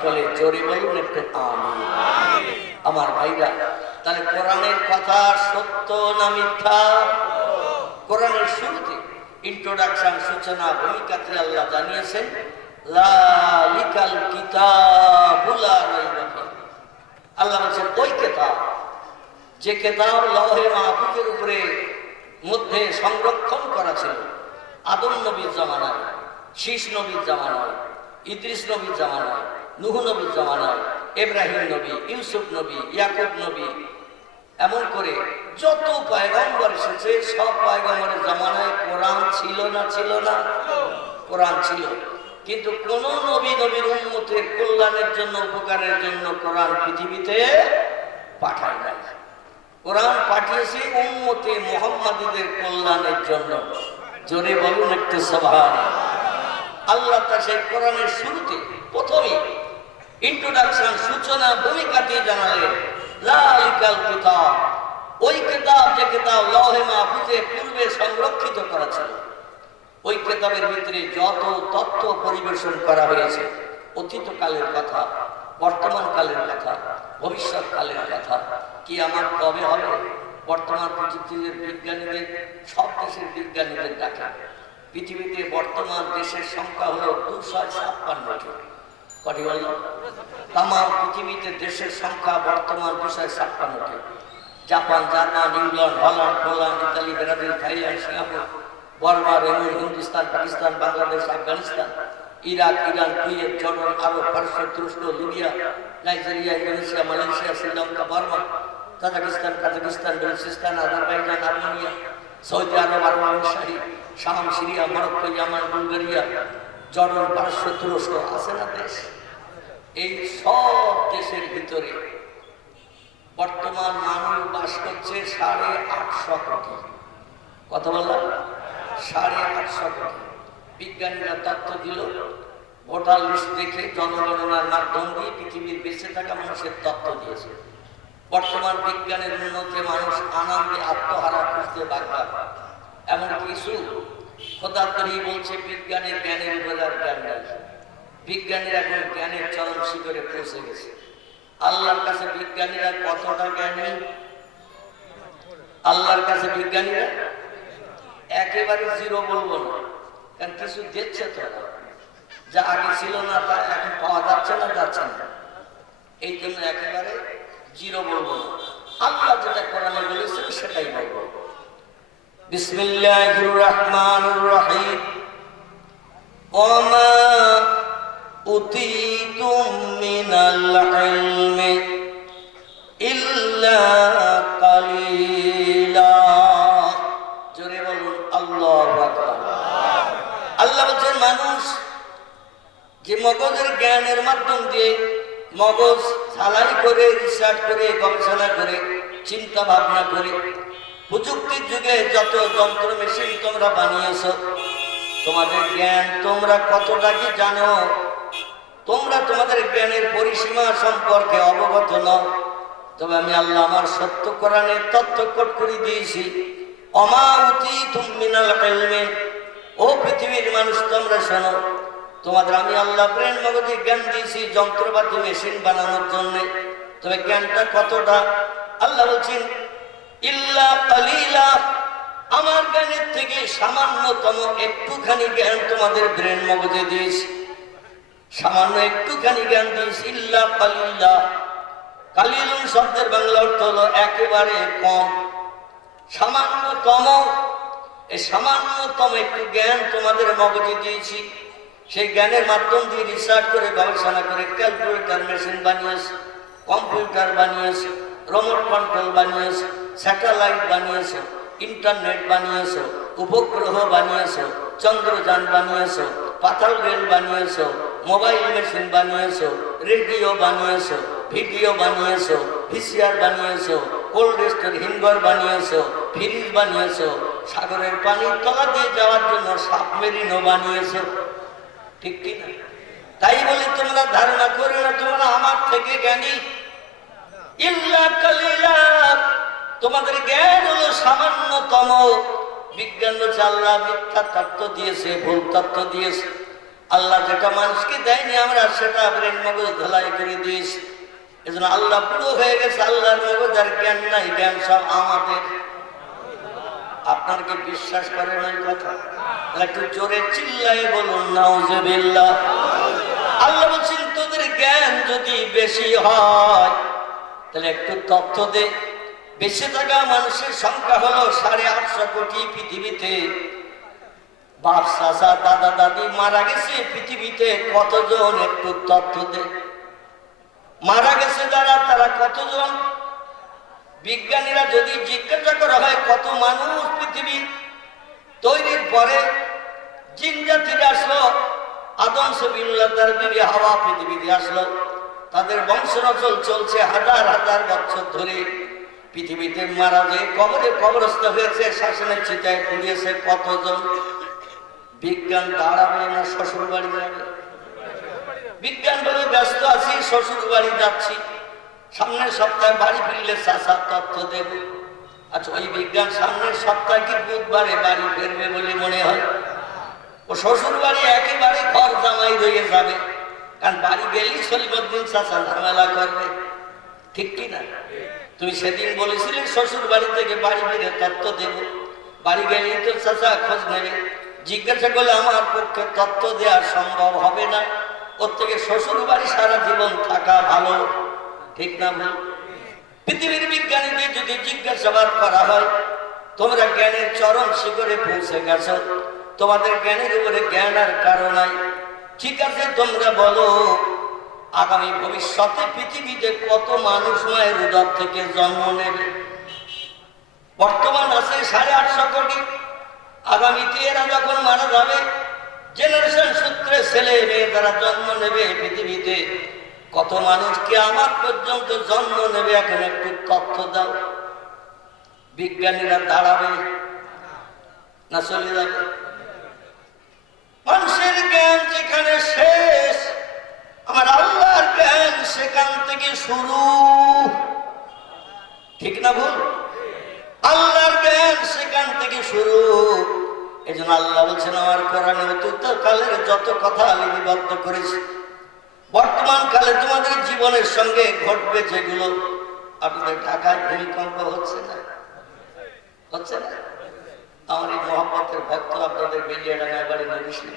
সকলে জোরে বলুন একটু আমিন। আমার ভাইরা, তাহলে কোরআনের কথা সত্য না মিথ্যা? কোরআনের শুরুতে ইন্ট্রোডাকশন, সূচনা, ভূমিকাতে আল্লাহ জানিয়েছেন লালিকাল কিতাবুল লা রাইবা ফীহ। আল্লাহ বলছেন ওই কিতাব, যে কিতাব লৌহে মাহফুজের উপরে মধ্যে সংরক্ষণ করা ছিল আদম নবীর জামানায়, শীষ নবীর জামানায়, ইদ্রিস নবীর জামানায়, নূহ নবীর জামানায়, ইব্রাহিম নবী, ইউসুফ নবী, ইয়াকুব নবী, এমন করে যত পয়গম্বর এসেছে সব পয়গম্বরের জামানায় কোরআন ছিল না? ছিল না? কোরআন ছিল, কিন্তু কোন নবী নবীর উম্মতের কল্যাণের জন্য, উপকারের জন্য কোরআন পৃথিবীতে পাঠায় নাই। কোরআন পাঠিয়েছে উম্মতে মুহাম্মাদীদের কল্যাণের জন্য। জোরে বলুন একটু সুবহানাল্লাহ। আল্লাহ তা সেই কোরআনের শুরুতে প্রথমে ইন্ট্রোডাকশন, সূচনা, ভূমিকাটি জানালেন লালিকাল কিতাব, ওই কিতাব যে কিতাব লৌহে মাহফুজে পূর্বে সংরক্ষিত করা ছিল। ওই কিতাবের ভিতরে যত তথ্য পরিবেশন করা হয়েছে, অতীতকালের কথা, বর্তমান কালের কথা, ভবিষ্যৎ কালের কথা, কিয়ামত কবে হবে, বর্তমান প্রযুক্তির বিজ্ঞানীদের, সব দেশের বিজ্ঞানীদের ডাকে। পৃথিবীতে বর্তমান দেশের সংখ্যা হলো 256টি। কটি বলল? তাম পৃথিবীতে দেশের সংখ্যা বর্তমান 256টি। Japan, German, England, Holland, Poland, Italy, Brazil, Thailand, Singapore, Burma, রেমন, Hindustan, Pakistan, Bangladesh, Afghanistan, Iraq, Iran, Kuwait, Jordan, আরব, পারস্য, তুরস্ক, Libya, Nigeria, Indonesia, Malaysia, Sri Lanka, Burma, Tajikistan, Kazakhstan, Balochistan, Azerbaijan, Armenia, Saudi Arab, আরব শাহী, শাম, Syria, Morocco, Yemen, Bulgaria, Jordan, পারস্য, তুরস্ক, আছে না দেশ? এই সব দেশের ভিতরে বর্তমান মানুষ বাস করছে 850 কোটি। কথা বললাম 850 কোটি। বিজ্ঞানীরা তথ্য দিল, ভোটার লিস্ট দেখে জনগণনার মাধ্যম দিয়ে পৃথিবীর বেঁচে থাকা মানুষের তথ্য দিয়েছে। বর্তমান বিজ্ঞানের উন্নতি মানুষ আনন্দে আত্মহারা খুঁজতে বাধ্য। এমন কিছু খোদাতরি বলছে বিজ্ঞানের জ্ঞানের উপরে আর জ্ঞান নাই। বিজ্ঞানীরা এখন জ্ঞানের চরম শিখরে পৌঁছে গেছে। আল্লাহর কাছে বিজ্ঞানীরা কতটা জ্ঞানী? আল্লাহর কাছে বিজ্ঞানীরা একেবারে জিরো বলবো না, কারণ কিছু দেখছে তো, যা আগে ছিল না তা এখন পাওয়া যাচ্ছে না, যাচ্ছে না। এই জন্য একেবারে জিরো বলবো না। আল্লাহ যেটা কোরআনে বলেছেন সেটাই বলবো। বিসমিল্লাহির রহমানির রহিম। ওমা উতীতুম মিনাল ইলমি ইল্লা কালিলা। জোরে বলুন আল্লাহু আকবার। আল্লাহ বলেন মানুষ যে মগজের জ্ঞানের মাধ্যম দিয়ে মগজ ঝালাই করে, রিসার্চ করে, গবেষণা করে, চিন্তা ভাবনা করে, প্রযুক্তির যুগে যত যন্ত্র মেশিন তোমরা বানিয়েছো, তোমাদের জ্ঞান তোমরা কতটা কি জানো? তোমরা তোমাদের জ্ঞানের পরিসীমা সম্পর্কে অবগত নও। তবে আমি আল্লাহ আমার সত্য কোরআনের তথ্য কোট করে দিয়েছি। অমা উতীতুম মিনাল ইলমি, ও পৃথিবীর মানুষ তোমরা শোনো, তোমাদের আমি আল্লাহ ব্রেন মগজে জ্ঞান দিয়েছি যন্ত্রপাতি মেশিন বানানোর জন্য। তবে জ্ঞানটা কতটা? আল্লাহ বলছেন ইল্লা কালিলা, আমার জ্ঞানের থেকে সামান্যতম একটুখানি জ্ঞান তোমাদের ব্রেন মগজে দিয়েছি, সামান্য একটুখানি জ্ঞান দিয়েছি। ইল্লা কালিলা, কালিলুন শব্দের বাংলা অর্থ হলো একেবারে কম, সামান্যতম। এই সামান্যতম একটু জ্ঞান তোমাদের মগজে দিয়েছি। সেই জ্ঞানের মাধ্যম দিয়ে রিসার্চ করে, গবেষণা করে ক্যালকুলেটর মেশিন বানিয়েছে, কম্পিউটার বানিয়েছে, রিমোট কন্ট্রোল বানিয়েছে, স্যাটেলাইট বানিয়েছে, ইন্টারনেট বানিয়েছে, উপগ্রহ বানিয়েছে, চন্দ্রযান বানিয়েছে, পাতাল রেল বানিয়েছে, মোবাইল মেশিন বানিয়েছে, রেডিও বানিয়েছে, ভিডিও বানিয়েছে, ভিসিআর বানিয়েছে, কোল্ড স্টোর হিমঘর বানিয়েছে, ফ্রিজ বানিয়েছে, সাগরের পানির তলা দিয়ে যাওয়ার জন্য সাবমেরিনও বানিয়েছে। ঠিক কি না? তাই বলে তোমরা ধারণা করো না তোমরা আমার থেকে জ্ঞানী। ইল্লা কালিলা, তোমাদের জ্ঞান হলো সামান্যতম। বিজ্ঞান আল্লাহ মিথ্যা তত্ত্ব দিয়েছে, ভুল তত্ত্ব দিয়েছে। আল্লাহ যেটা মানুষকে দেয়নি আমরা সেটা ব্রেন মগজ ধলাই করে দিয়েছি। এজন্য আল্লাহ পুরো হয়ে গেছে, আল্লাহর মগজ আর জ্ঞান নাই, জ্ঞান সব আমাদের। আপনার কি বিশ্বাস করেন ওই কথা? একটু জোরে চিল্লায় বলুন নাউজুবিল্লাহ। আল্লাহ বলছেন তোদের জ্ঞান যদি বেশি হয় তাহলে একটু তথ্য দে। বেঁচে থাকা মানুষের সংখ্যা হলো 850 কোটি পৃথিবীতে। বাপ চাচা দাদা দাদি মারা গেছে পৃথিবীতে কতজন, একটু তথ্য দে। মারা গেছে যারা তারা কতজন? বিজ্ঞানীরা যদি জিজ্ঞাসা করা হয় কত মানুষ পৃথিবী তৈরির পরে জিন জাতিরা আসলো, আদম সবিল্লাহ তার বিবি হাওয়া পৃথিবীতে আসলো, তাদের বংশরচল চলছে হাজার হাজার বছর ধরে। পৃথিবীতে মারা যে কবরে কবরস্থ হয়েছে, শাসনের চিতায় পুড়িয়েছে কতজন? বিজ্ঞান দাঁড়াবে না শ্বশুর বাড়ি যাবে? বিজ্ঞান বলে ব্যস্ত আছি, শ্বশুর বাড়ি যাচ্ছি, সামনের সপ্তাহে বাড়ি ফিরলে চাচা তথ্য দেব। আচ্ছা ওই বিজ্ঞান সামনের সপ্তাহে কি বুধবারে বাড়ি ফিরবে বলে মনে হয়? ও শ্বশুর বাড়ি একেবারে ঘর জামাই রয়ে যাবে, কারণ বাড়ি গেলেই সলিমুদ্দিন চাচা ঝামেলা করবে, ঠিক কি না? তুমি সেদিন বলেছিলে শ্বশুর বাড়ি থেকে বাড়ি ফিরে তথ্য দেব, বাড়ি গেলেই তো চাচা খোঁজ নেবে। জিজ্ঞাসা করলে আমার পক্ষে তথ্য দেওয়া সম্ভব হবে না, ওর থেকে শ্বশুর বাড়ি সারা জীবন থাকা ভালো, ঠিক না? পৃথিবীর বিজ্ঞানীদের যদি জিজ্ঞাসাবাদ করা হয় তোমরা জ্ঞানের চরম শিখরে পৌঁছে গেছো, তোমাদের জ্ঞানের উপরে জ্ঞান আর কারো নাই, ঠিক আছে তোমরা বলো আগামী ভবিষ্যতে পৃথিবীতে কত মানুষ মায়ের উদর থেকে জন্ম নেবে? বর্তমান আছে 850 কোটি, আগামীতে এরা যখন মারা যাবে জেনারেশন সূত্রে ছেলে মেয়ে যারা জন্ম নেবে পৃথিবীতে কত মানুষ কিয়ামত পর্যন্ত জন্ম নেবে? এখন একটু তথ্য দাও। বিজ্ঞানীরা দাঁড়াবে না চলে যাবে? মানুষের জ্ঞান যেখানে শেষ, আমার আল্লাহর জ্ঞান সেখান থেকে শুরু, ঠিক না ভুল? আল্লাহর জ্ঞান সেখান থেকে শুরু। এই জন্য আল্লাহ বলছেন আমার কোরআনে অতীত কালের যত কথা লিপিবদ্ধ করেছি, বর্তমান কালে তোমাদের জীবনের সঙ্গে ঘটবে যেগুলো। আপনাদের ঢাকায় ভূমিকম্প হচ্ছে না? হচ্ছে না? আমার এই মহব্বতের ভক্ত আপনাদের বেলিয়াডাঙ্গা বাড়ি নদীশী,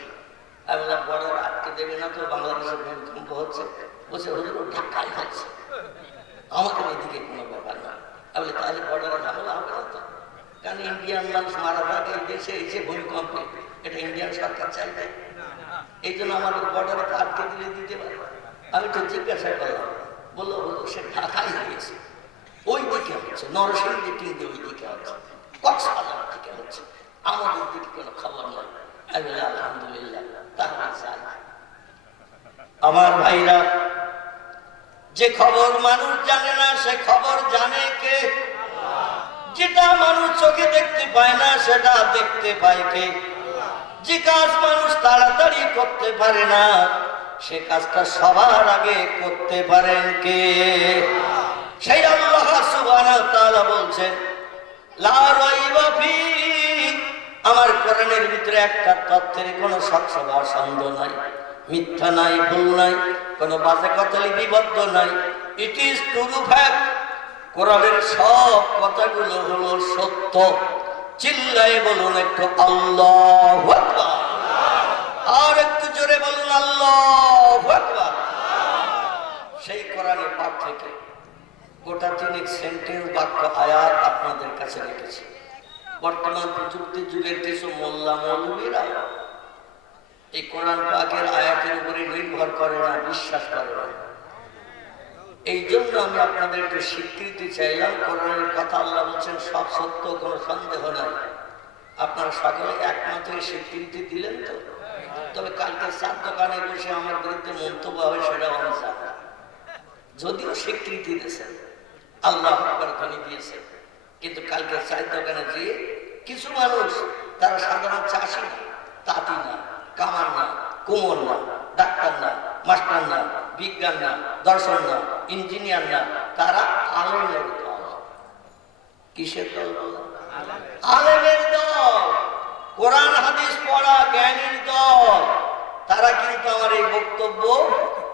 আমি বর্ডার আটকে দেবে না তো, বাংলাদেশের ভূমিকম্প হচ্ছে, বলছে হুজুর ঢাকায় হচ্ছে, আমাদের এদিকে কোনো ব্যাপার না। আমি তাহলে বর্ডারে ঝামেলা হবে না তো? কারণ ইন্ডিয়ান মানুষ মারা থাকে এই দেশে এসে ভূমিকম্পে, এটা ইন্ডিয়ান সরকার চাইবে? এই জন্য আমাদের বর্ডারে আটকে দিলে দিতে পারে। আমি তো জিজ্ঞাসা করলাম, বললো হুজুর সে ঢাকায় হয়েছে, ওই দিকে হচ্ছে, নরসিংদী টিংদি ওই দিকে হচ্ছে, কক্সবাজার দিকে হচ্ছে, আমাদের দিকে কোনো খবর নয়। আমি আলহামদুলিল্লাহ তাহলে চাই। আমার ভাইরা, যে খবর মানুষ জানে না সে খবর জানে কে? যেটা মানুষ চোখে দেখতে পায় না সেটা দেখতে পায় কে? যে কাজ মানুষ তাড়াতাড়ি করতে পারে না সে কাজটা সবার আগে করতে পারেন কে? সেই আল্লাহ সুবহানাহু ওয়া তাআলা বলছেন লা রাইবা ফি, আমার কোরআনের ভিতরে একটা তথ্যের কোনো সংশয় সন্দেহ নাই, মিথ্যা নাই, ভুল নাই, কোনো বাজে কথা লিপিবদ্ধ নাই। It is true fact. কোরআনের সব কথাগুলো হলো সত্য। চিল্লায়ে বলুন একটু আল্লাহু আকবার, আর একটু জোরে বলুন আল্লাহু আকবার। সেই কোরআনের পাঠ থেকে গোটা 3 সেন্টেন্স বাক্য আয়াত আপনাদের কাছে রেখেছি। বর্তমান প্রযুক্তি যুগের কিছু মোল্লা মৌলবীরা এই কোরআন পাকের আয়াতের উপরে নির্ভর করে না, বিশ্বাস করে না। এই জন্য আমি আপনাদের একটু স্বীকৃতি চাইলাম। কোরআনের কথা আল্লাহ বলছেন সব সত্য, কোনো সন্দেহ নাই। আপনারা সকলে একমত হয়ে স্বীকৃতি দিলেন তো? তবে কালকে চার দোকানে বসে আমার বিরুদ্ধে মন্তব্য হবে সেটাও আমি জানি। যদিও স্বীকৃতি দিয়েছেন, আল্লাহ আকবার ধ্বনি দিয়েছে, কিন্তু কালকে চায়ের দোকানে গিয়ে কিছু মানুষ তারা সাধারণ চাষি না, তাঁতি না, কামার না, কুমোর না, ডাক্তার না, মাস্টার না, বিজ্ঞান না, দর্শন না, ইঞ্জিনিয়ার না, তারা আলেমের দল। কিসের দল? আলেমের দল, কোরআন হাদিস পড়া জ্ঞানীর দল। তারা কিন্তু আমার এই বক্তব্য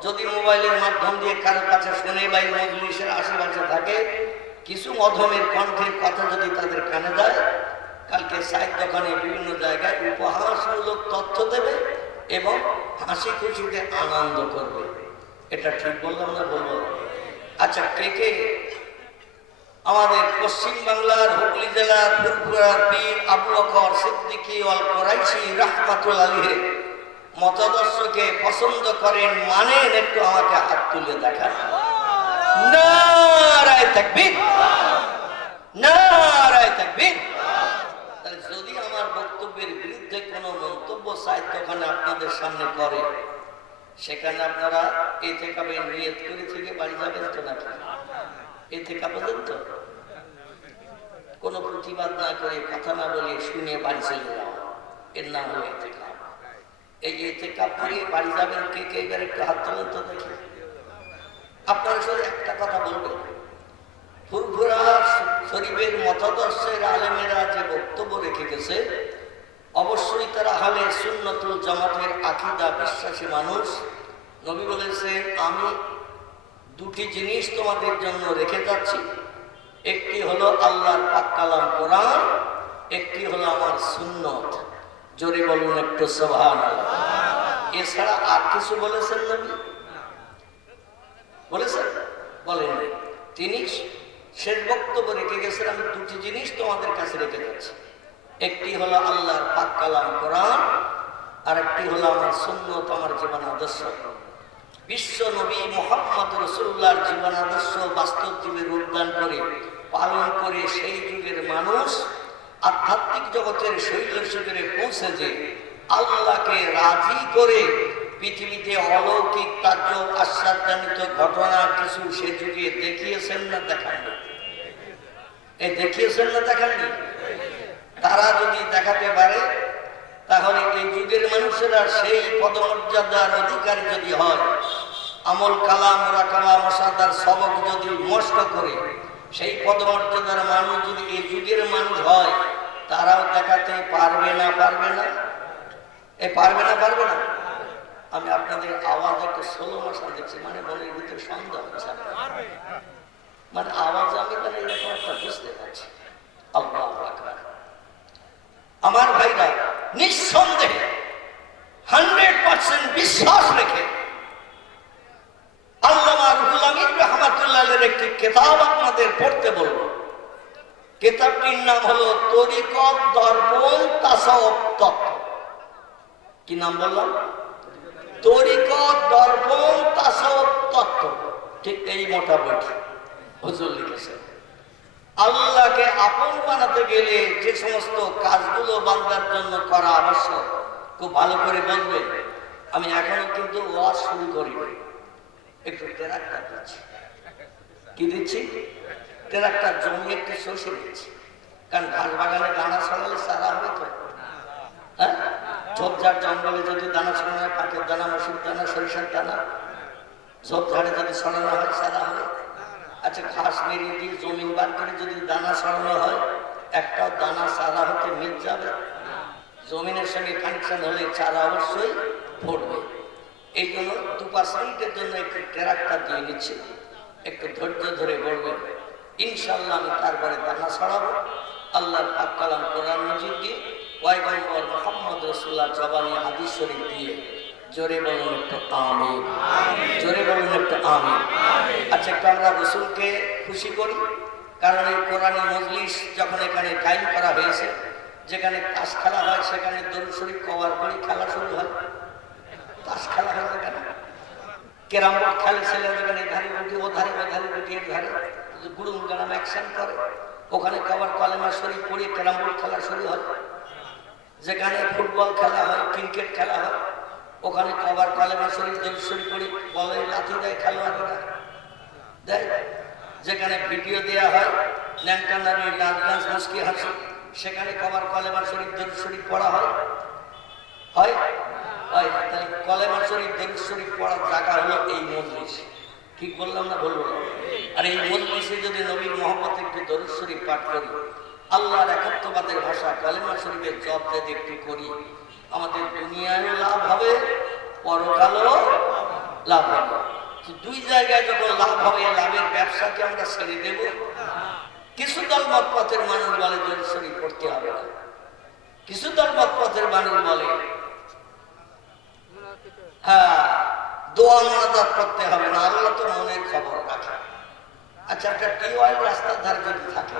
যদি মোবাইলের মাধ্যম দিয়ে কারোর কাছে শুনে বা এই মজলিসের আশেপাশে থাকে, কিছু অধমের কণ্ঠের কথা যদি তাদের কানে যায়, কালকে সাইড দোকানে বিভিন্ন জায়গায় উপহাসমূলক তথ্য দেবে এবং হাসি খুশিতে আনন্দ করবে। এটা ঠিক বললাম না বলবো? আচ্ছা, কে কে আমাদের পশ্চিম বাংলার হুগলি জেলার ফুরফুরার পীর আবু বকর সিদ্দিকী ওয়াল কুরাইশি রাহমাতুল্লাহ আলাইহি মতাদর্শকে পছন্দ করেন, মানেন? একটু আমাকে হাত তুলে দেখান। নারায়ে তাকবীর, নারায়ে তাকবীর। তাহলে যদি আমার বক্তব্যের বিরুদ্ধে কোনো মন্তব্য সাহিত্যখানে আপনাদের সামনে করে, সেখানে আপনারা ইতিকাফের নিয়ত করে থেকে বাড়ি যাবেন তো নাকি? ইতিকাফ পর্যন্ত কোনো প্রতিবাদ না করে, কথা না বলে, শুনে বাড়ি চলে যাওয়া, এর নাম হলো ইতিকাফ। এই ইতিকাফ করে বাড়ি যাবেন কে কে? এবার একটু হাত তোলেন তো দেখি। আপনারা শুধু একটা কথা বলবেন, ফুরফুরা শরীফের মতাদর্শের আলেমেরা যে বক্তব্য রেখে গেছে, অবশ্যই তারা আহলে সুন্নাতুল জামাতের আকীদা বিশ্বাসী মানুষ। নবী বলেছেন, আমি দুটি জিনিস তোমাদের জন্য রেখে যাচ্ছি, একটি হলো আল্লাহর পাক কালাম কোরআন, একটি হলো আমার সুন্নত। জোরে বলুন একটু সুবহানাল্লাহ। এছাড়া আর কিছু বলেছেন নবী? বলেছেন? বলেন। তিনি শেষ বক্তব্য রেখে গেছেন, আমি দুটি জিনিস তোমাদের কাছে রেখে যাচ্ছি, একটি হলো আল্লাহর পাক কালাম কোরআন, আর একটি হলো আমার সুন্নত, আমার জীবন আদর্শ। বিশ্ব নবী মুহাম্মদ রাসূলুল্লাহর জীবন আদর্শ বাস্তব জীবে রূপদান করে পালন করে সেই যুগের মানুষ আধ্যাত্মিক জগতের শৈল শিখরে পৌঁছে যে আল্লাহকে রাজি করে পৃথিবীতে অলৌকিক কার্য আশ্চর্যজনিত ঘটনা কিছু সে যুগে দেখিয়েছেন না দেখাননি? এই দেখিয়েছেন না দেখাননি? তারা যদি দেখাতে পারে, তাহলে এই যুগের মানুষেরা সেই পদমর্যাদার অধিকারী যদি হয়, আমল কালাম মোরাকাবা মশাদার সবক যদি নষ্ট করে সেই পদমর্যাদার মানুষ যদি এই যুগের মানুষ হয়, তারাও দেখাতে পারবে না? পারবে না? পারবে না? পারবে না? আমি আপনাদের আওয়াজ একটু ষোলো মাসা দেখছি, মানে মনের ভিতরে সন্দেহ হচ্ছে, মানে আওয়াজ আমি মানে এরকম একটা বুঝতে পারছি। আল্লাহু আকবার। আমার ভাইরা, নিঃসন্দেহে 100% বিশ্বাস রেখে আল্লামা রুহুল আমিন রাহমাতুল্লাহ আলাইহির একটি কিতাব আপনাদের পড়তে বলবো। কিতাবটির নাম হলো তরিকত দর্পণ তাসাউফ তত্ত্ব। কি নাম বললাম? তরিকত দর্পণ তাসাউফ তত্ত্ব। ঠিক এই মোটা বইটি হুজুর লিখেছেন। আল্লাহকে আপন বানাতে গেলে যে সমস্ত কাজগুলো বান্দার জন্য করা আবশ্যক, খুব ভালো করে বুঝবেন। আমি এখনো কিন্তু ওয়াজ শুরু করিনি, একটু ট্রাক্টর দিচ্ছি। কি দিচ্ছি? ট্রাক্টর জমি একটু শস্য দিচ্ছি, কারণ ঘাস বাগানে দানা ছড়ালে সারা হবে তো। হ্যাঁ, ঝোপঝাড় জঙ্গলে যদি দানা ছড়ানো হয়, পাটের দানা, মসুর দানা, সরিষার দানা, ঝোপঝাড়ে যদি ছড়ানো হয় সারা হবে। আচ্ছা, ঘাস মেরে দিয়ে জমিন বার করে যদি দানা ছড়ানো হয়, একটাও দানা চারা হতে মিল যাবে? জমিনের সঙ্গে কানেকশন হলে চারা অবশ্যই ফুটবে। এই জন্য 2% জন্য একটু ট্রাক্টর দিয়ে নিচ্ছে, একটু ধৈর্য ধরে বলবেন। ইনশাল্লাহ আমি তারপরে দানা ছড়াবো আল্লাহর পাক কালাম কোরআন মাজিদ দিয়ে, পয়গম্বর মুহাম্মদ রাসূলুল্লাহ জবানি হাদিস শরীফ দিয়ে। জোরে বলুন একটু আমিন। জোরে বলুন একটু আমিন। আচ্ছা, একটু আমরা রাসূলকে খুশি করি, কারণ এই কোরআনের মজলিস যখন এখানে কায়েম করা হয়েছে, যেখানে তাস খেলা হয় সেখানে দরুদ শরীফ কওয়ার পরে খেলা শুরু হয়। তাস খেলা হয় যেখানে, ক্যারাম বোর্ড খেলে ছেলে যেখানে ধারে উঠি ও ধারে, ও ধারে উঠি এর ধারে, গুড়ুম গানাম অ্যাকশন করে, ওখানে কবার কলেমা শরীফ পড়ে ক্যারাম বোর্ড খেলা শুরু হয়। যেখানে ফুটবল খেলা হয়, ক্রিকেট খেলা হয়, ওখানে কবার কলেমা শরীফ দরুদ শরীফ পড়ে বলে লাথি দেয় খেলোয়াড়রা দেয়। যেখানে ভিডিও দেওয়া হয় ন্যাংটানারি নাচ গান মুস্কি হাসি, সেখানে কবার কলেমা শরীফ দরুদ শরীফ পড়া হয়। হয় হয় তাহলে কলেমা শরীফ দরুদ শরীফ পড়ার জায়গা হলো এই মজলিস। ঠিক বললাম না বলবো? আর এই মজলিসে যদি নবীর মহব্বতে একটু দরুদ শরীফ পাঠ করি, আল্লাহর একাত্মবাদের ভাষা কলেমা শরীফের জপ যদি একটু করি, আমাদের দুনিয়ায়ও লাভ হবে, পরকালও লাভ হবে। দুই জায়গায় যখন লাভ হবে, লাভের ব্যবসাকে আমরা ছেড়ে দেব? কিছু দল মত পথের মানুষ বলে জোরসরি করতে হবে না, কিছু দল মত পথের মানুষ বলে হ্যাঁ দোয়া মোনাজাত করতে হবে না, আল্লাহ তো মনের খবর রাখে। আচ্ছা, একটা টিউবওয়েল রাস্তার ধারে যদি থাকে,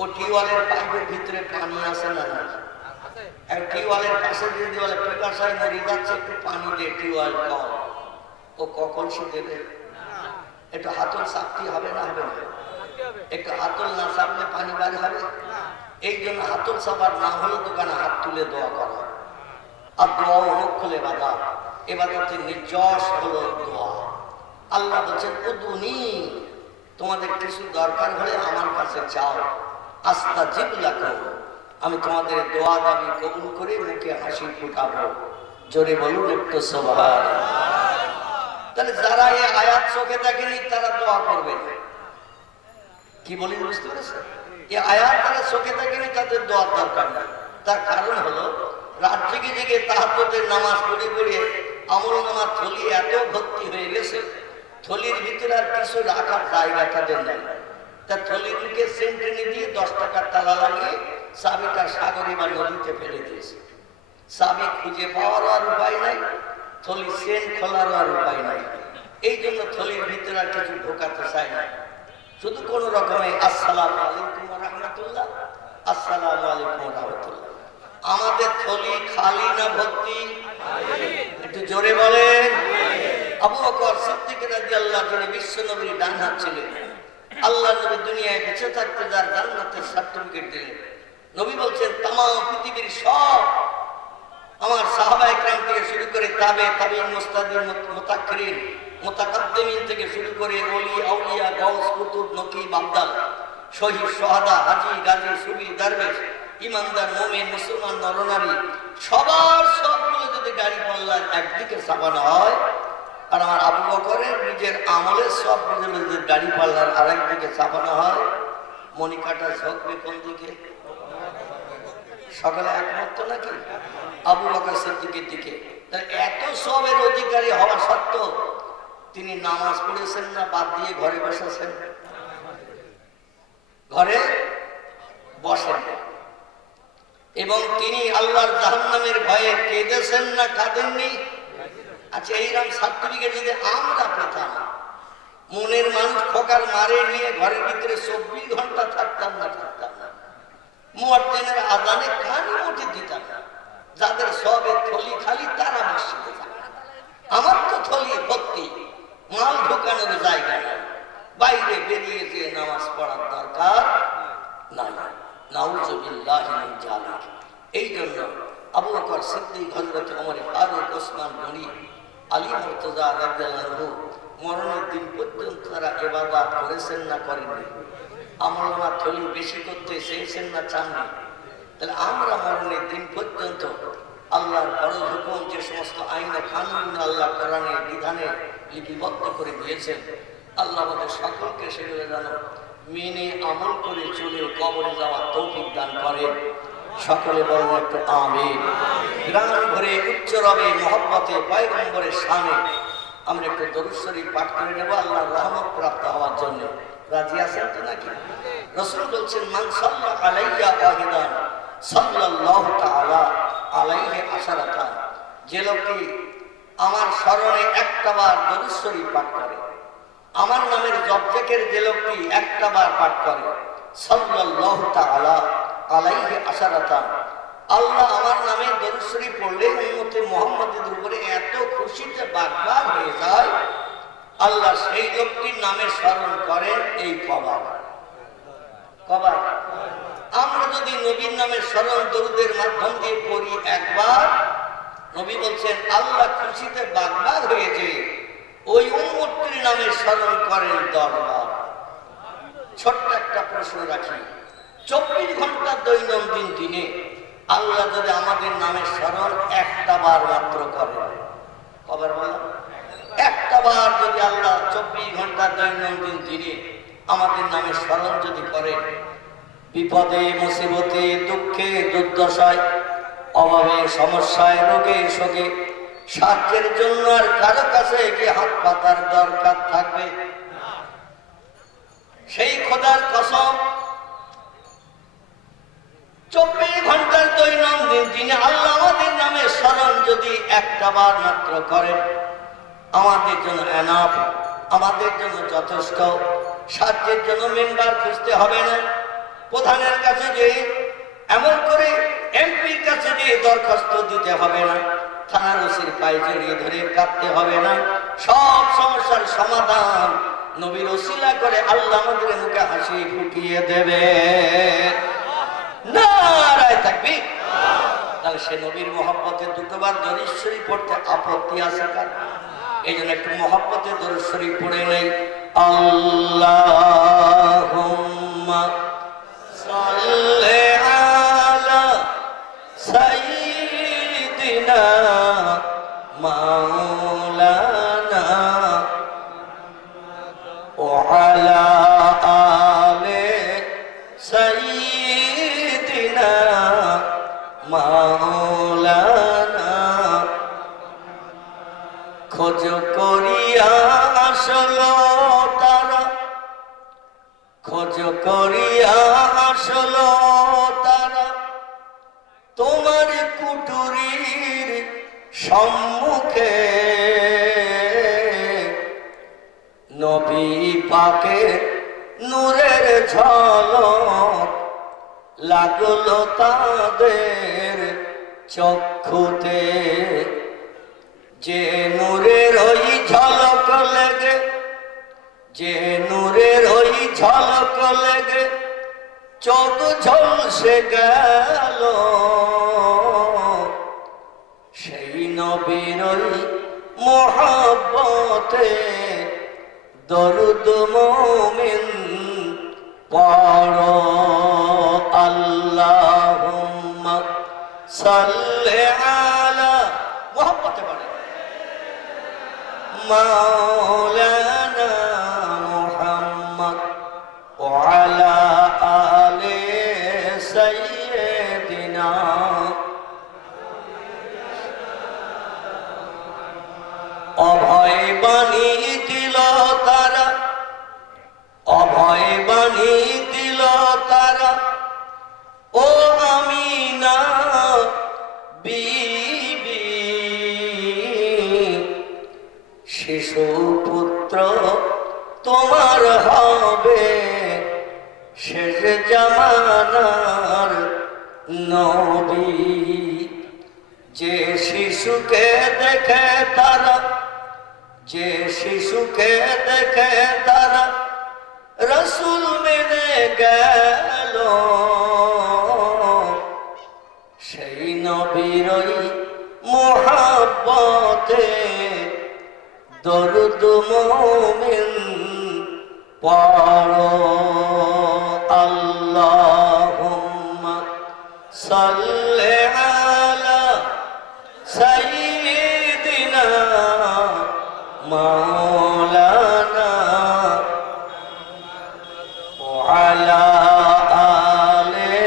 ও টিউবওয়েলের পাইপের ভিতরে পানি আছে না নাই? টিউবওয়েলের পাশে যদি বলে পিপাসায় মরে যাচ্ছে, একটু পানি দিয়ে টিউবওয়েল কল, ও কখন সে দেবে? একটু হাতল চাপতে হবে না? হবে না? একটু হাতল না চাপলে পানি বার হবে? এই জন্য হাতল চাপার না হলে দোকানে হাত তুলে দোয়া করা, আর দোয়া মুখ খুলে বাধা। এবাদতে নির্যশ হলো দোয়া। আল্লাহ বলছেন উদুনি, তোমাদের কিছু দরকার হলে আমার কাছে চাও, আস্তাজিব লাকুম, আমি তোমাদের দোয়া দাবি কবুল করে মুখে হাসি ফুটাবো। জোরে বলুন একটু সুবহানাল্লাহ। তাহলে যারা এই আয়াত চোখে দেখেনি তারা দোয়া করবে। কি বলি বুঝতে পেরেছেন? এই আয়াত তারা চোখে দেখেনি, তাদের দোয়ার দরকার নেই। তার কারণ হলো রাত জেগে জেগে তাহাজ্জুদের নামাজ পড়ে পড়ে আমল নামার থলি এত ভর্তি হয়ে গেছে, থলির ভিতরে আর কিছু রাখার জায়গা তাদের নেই। তার থলির মুখে সেন্টেনে দিয়ে 10 টাকার তালা লাগিয়ে চাবিটা সাগরে বা নদীতে ফেলে দিয়েছে। চাবি খুঁজে পাওয়ারও আর উপায় নাই, থলি সেন খোলারও আর উপায় নাই। এই জন্য থলির ভিতরে আর কিছু ঢোকাতে চায় না, শুধু কোন রকমে আসসালামু আলাইকুম ওয়া রাহমাতুল্লাহ, আসসালামু আলাইকুম ওয়া রাহমাতুল্লাহ। আমাদের থলি খালি না ভর্তি? একটু জোরে বলেন। আবু বকর সিদ্দিক রাদিয়াল্লাহু আনহু বিশ্ব নবীর ডান হাত ছিলেন। আল্লাহ নবী দুনিয়ায় বেঁচে থাকতে যার জান্নাতের সার্টিফিকেট দিলেন। নবী বলছেন তামাম পৃথিবীর সব আমার সাহাবায়ে কেরাম থেকে শুরু করে তাবেঈন মুস্তাদিন মুতাআখিরিন মুতাকাদ্দিমিন থেকে শুরু করে ওলি আউলিয়া গাউস কুতুব নকিব আবদাল শহীদ সোহাদা হাজী গাজী সুফি দরবেশ ইমানদার মুমিন মুসলমান নরনারী সবার সবগুলো যদি গাড়ি পাল্লার একদিকে চাপানো হয়, আর আমার আবু বকরের নিজের আমলের সবগুলো যদি গাড়ি পাল্লার আরেক দিকে চাপানো হয়, মনিকাটা ঝোঁকবে কোন দিকে? সকলে একমত নাকি? আবু বকর সিদ্দিকের দিকে। এত সবের অধিকারী হওয়া সত্ত্বেও তিনি নামাজ পড়েছেন না, বাদ দিয়ে ঘরে বসেছেন? ঘরে বসেন। এবং তিনি আল্লাহর জাহান্নামের ভয়ে কেঁদেছেন না কাঁদেননি? আচ্ছা, এইরকম সার্টিফিকেট যদি আমরা পেতাম, মনের মানুষ খোকার মারে নিয়ে ঘরের ভিতরে 24 ঘন্টা থাকতাম না মুয়াজ্জিনের আযানে কানে মুঠে দিতাম না। যাদের সবে থলি খালি তারা মসজিদে যায়। আমার তো থলি ভর্তি, মাল ঢোকানোর জায়গা নাই, বাইরে বেরিয়ে যে নামাজ পড়ার দরকার নাই। নাউযুবিল্লাহি মিন যালিক। এই জন্য আবু বকর সিদ্দিক, হযরত ওমর ফারুক, ওসমান গনি, আলী মুর্তজা রাদিয়াল্লাহু আনহু মরণের দিন পর্যন্ত তারা ইবাদত করেছেন না করেননি? আমলনামা থলি বেশি করতে চেয়েছেন না চাননি? তাহলে আমরা মরণের দিন পর্যন্ত আল্লাহর ফরজ হুকুম যে সমস্ত আইন ও কানুন আল্লাহ কোরআনে বিধানে লিপিবদ্ধ করে দিয়েছেন, আল্লাহ আমাদের সকলকে সেগুলো যেন মেনে আমল করে চলে কবরে যাওয়ার তৌফিক দান করেন। সকলে বলেন একটু আমিন। গ্রাম ভরে উচ্চ রবে মহব্বতে পয়গম্বরের শানে আমরা একটু দরুদ শরীফ পাঠ করে নেব আল্লাহর রহমত প্রাপ্ত হওয়ার জন্য। রাজি আছেন তো নাকি? রাসূল বলছেন মান সাল্লা আলাইয়া ওয়াহিদান সাল্লাল্লাহু তাআলা আলাইহি আশারাতান, যে লোকটি আমার স্মরণে একটা বার দরুদ শরীফ পাঠ করে, আমার নামের জপজেকের যে লোকটি একটা বার পাঠ করে, সাল্লাল্লাহু তাআলা আলাইহি আশারাতান, আল্লাহ আমার নামে দরুদ শরীফ পড়লে উম্মতে মুহাম্মাদের উপরে এত খুশিতে বাগবাগ হয়ে যায়, আল্লাহ সেই লোকটির নামে স্মরণ করেন এই কবার। আমরা যদি নবীর নামে স্মরণ দরুদের মাধ্যম দিয়ে পড়ি একবার, নবী বলছেন আল্লাহ খুশিতে বাগবাগ হয়েছে, ওই উম্মতের নামে স্মরণ করেন 10 বার। ছোট্ট একটা প্রশ্ন রাখি, 24 ঘন্টা দৈনন্দিন দিনে আল্লাহ যদি আমাদের নামে স্মরণ একটা বার মাত্র করেন, কবার বললাম? একটা বার যদি আল্লাহ 24 ঘন্টা দৈনন্দিন দিনে আমাদের নামে স্মরণ যদি করেন, বিপদে মুসিবতে দুঃখে দুর্দশায় অভাবে সমস্যায় রোগে শোকে সাহায্যের জন্য আর কারো কাছে কি হাত পাতার দরকার থাকবে? সেই খোদার কসম, 24 ঘন্টার দৈনন্দিন দিনে আল্লাহ আমাদের নামে স্মরণ যদি একটা বার মাত্র করেন, আমাদের জন্য এনাফ, আমাদের জন্য যথেষ্ট। সাহায্যের জন্য মেম্বার খুঁজতে হবে না, প্রধানের কাছে যে এমন করে এমপির কাছে যে দরখাস্ত দিতে হবে না, থানার ওসির পায়ে জড়িয়ে ধরে কাঁদতে হবে না। সব সমস্যার সমাধান নবীর ওসিলা করে আল্লাহ আমাদের মুখে হাসি ফুটিয়ে দেবে। নারায়ে তাকবীর। তাহলে সে নবীর মহব্বতে দুটোবার দরুদ শরীফ পড়তে আপত্তি আছে কার? এই জন্য একটু মহব্বতে দরুদ শরীফ পড়ে নেই। আল্লাহুম্মা সাল্লি আলা সাইয়্যিদিনা মাওলানা ওয়া আলা আলি সাইয়্যিদিনা মাওলানা। খোঁজ করিয়া আসলো তারা, খোঁজ করিয়া আসলো তারা তোমার কুটুরির সম্মুখে। নবী পাকের নূরের ঝলক লাগলো তাদের চক্ষুতে। যে নূরের ওই ঝলক লেগে, যে নূরের ওই ঝলক লেগে চোখ ঝলসে গেল, সেই নবীর ওই মহব্বতে দরুদ মুমিন পড়ো। আল্লাহুম্মা সাল্লি আলা, মহব্বতে পড়ে, মাওলানা মুহাম্মদ ওয়া আলা আলি সাইয়্যিদিনা। অভয় বাণী দিল তারা, অভয় বাণী দিল তারা ও আমিনা বিবি। শিশু পুত্র তোমার হবে শেষ জামানার নবী। যে শিশুকে দেখে তারা, যে শিশুকে দেখে তারা রাসূল মেনে গেল, সেই নবীর ওই মুহাব্বতে দরুদ মুমিন পড়ো। আল্লাহুম্মা সাল্লি আলা সাইয়্যিদিনা মাওলানা ওয়া আলা আলি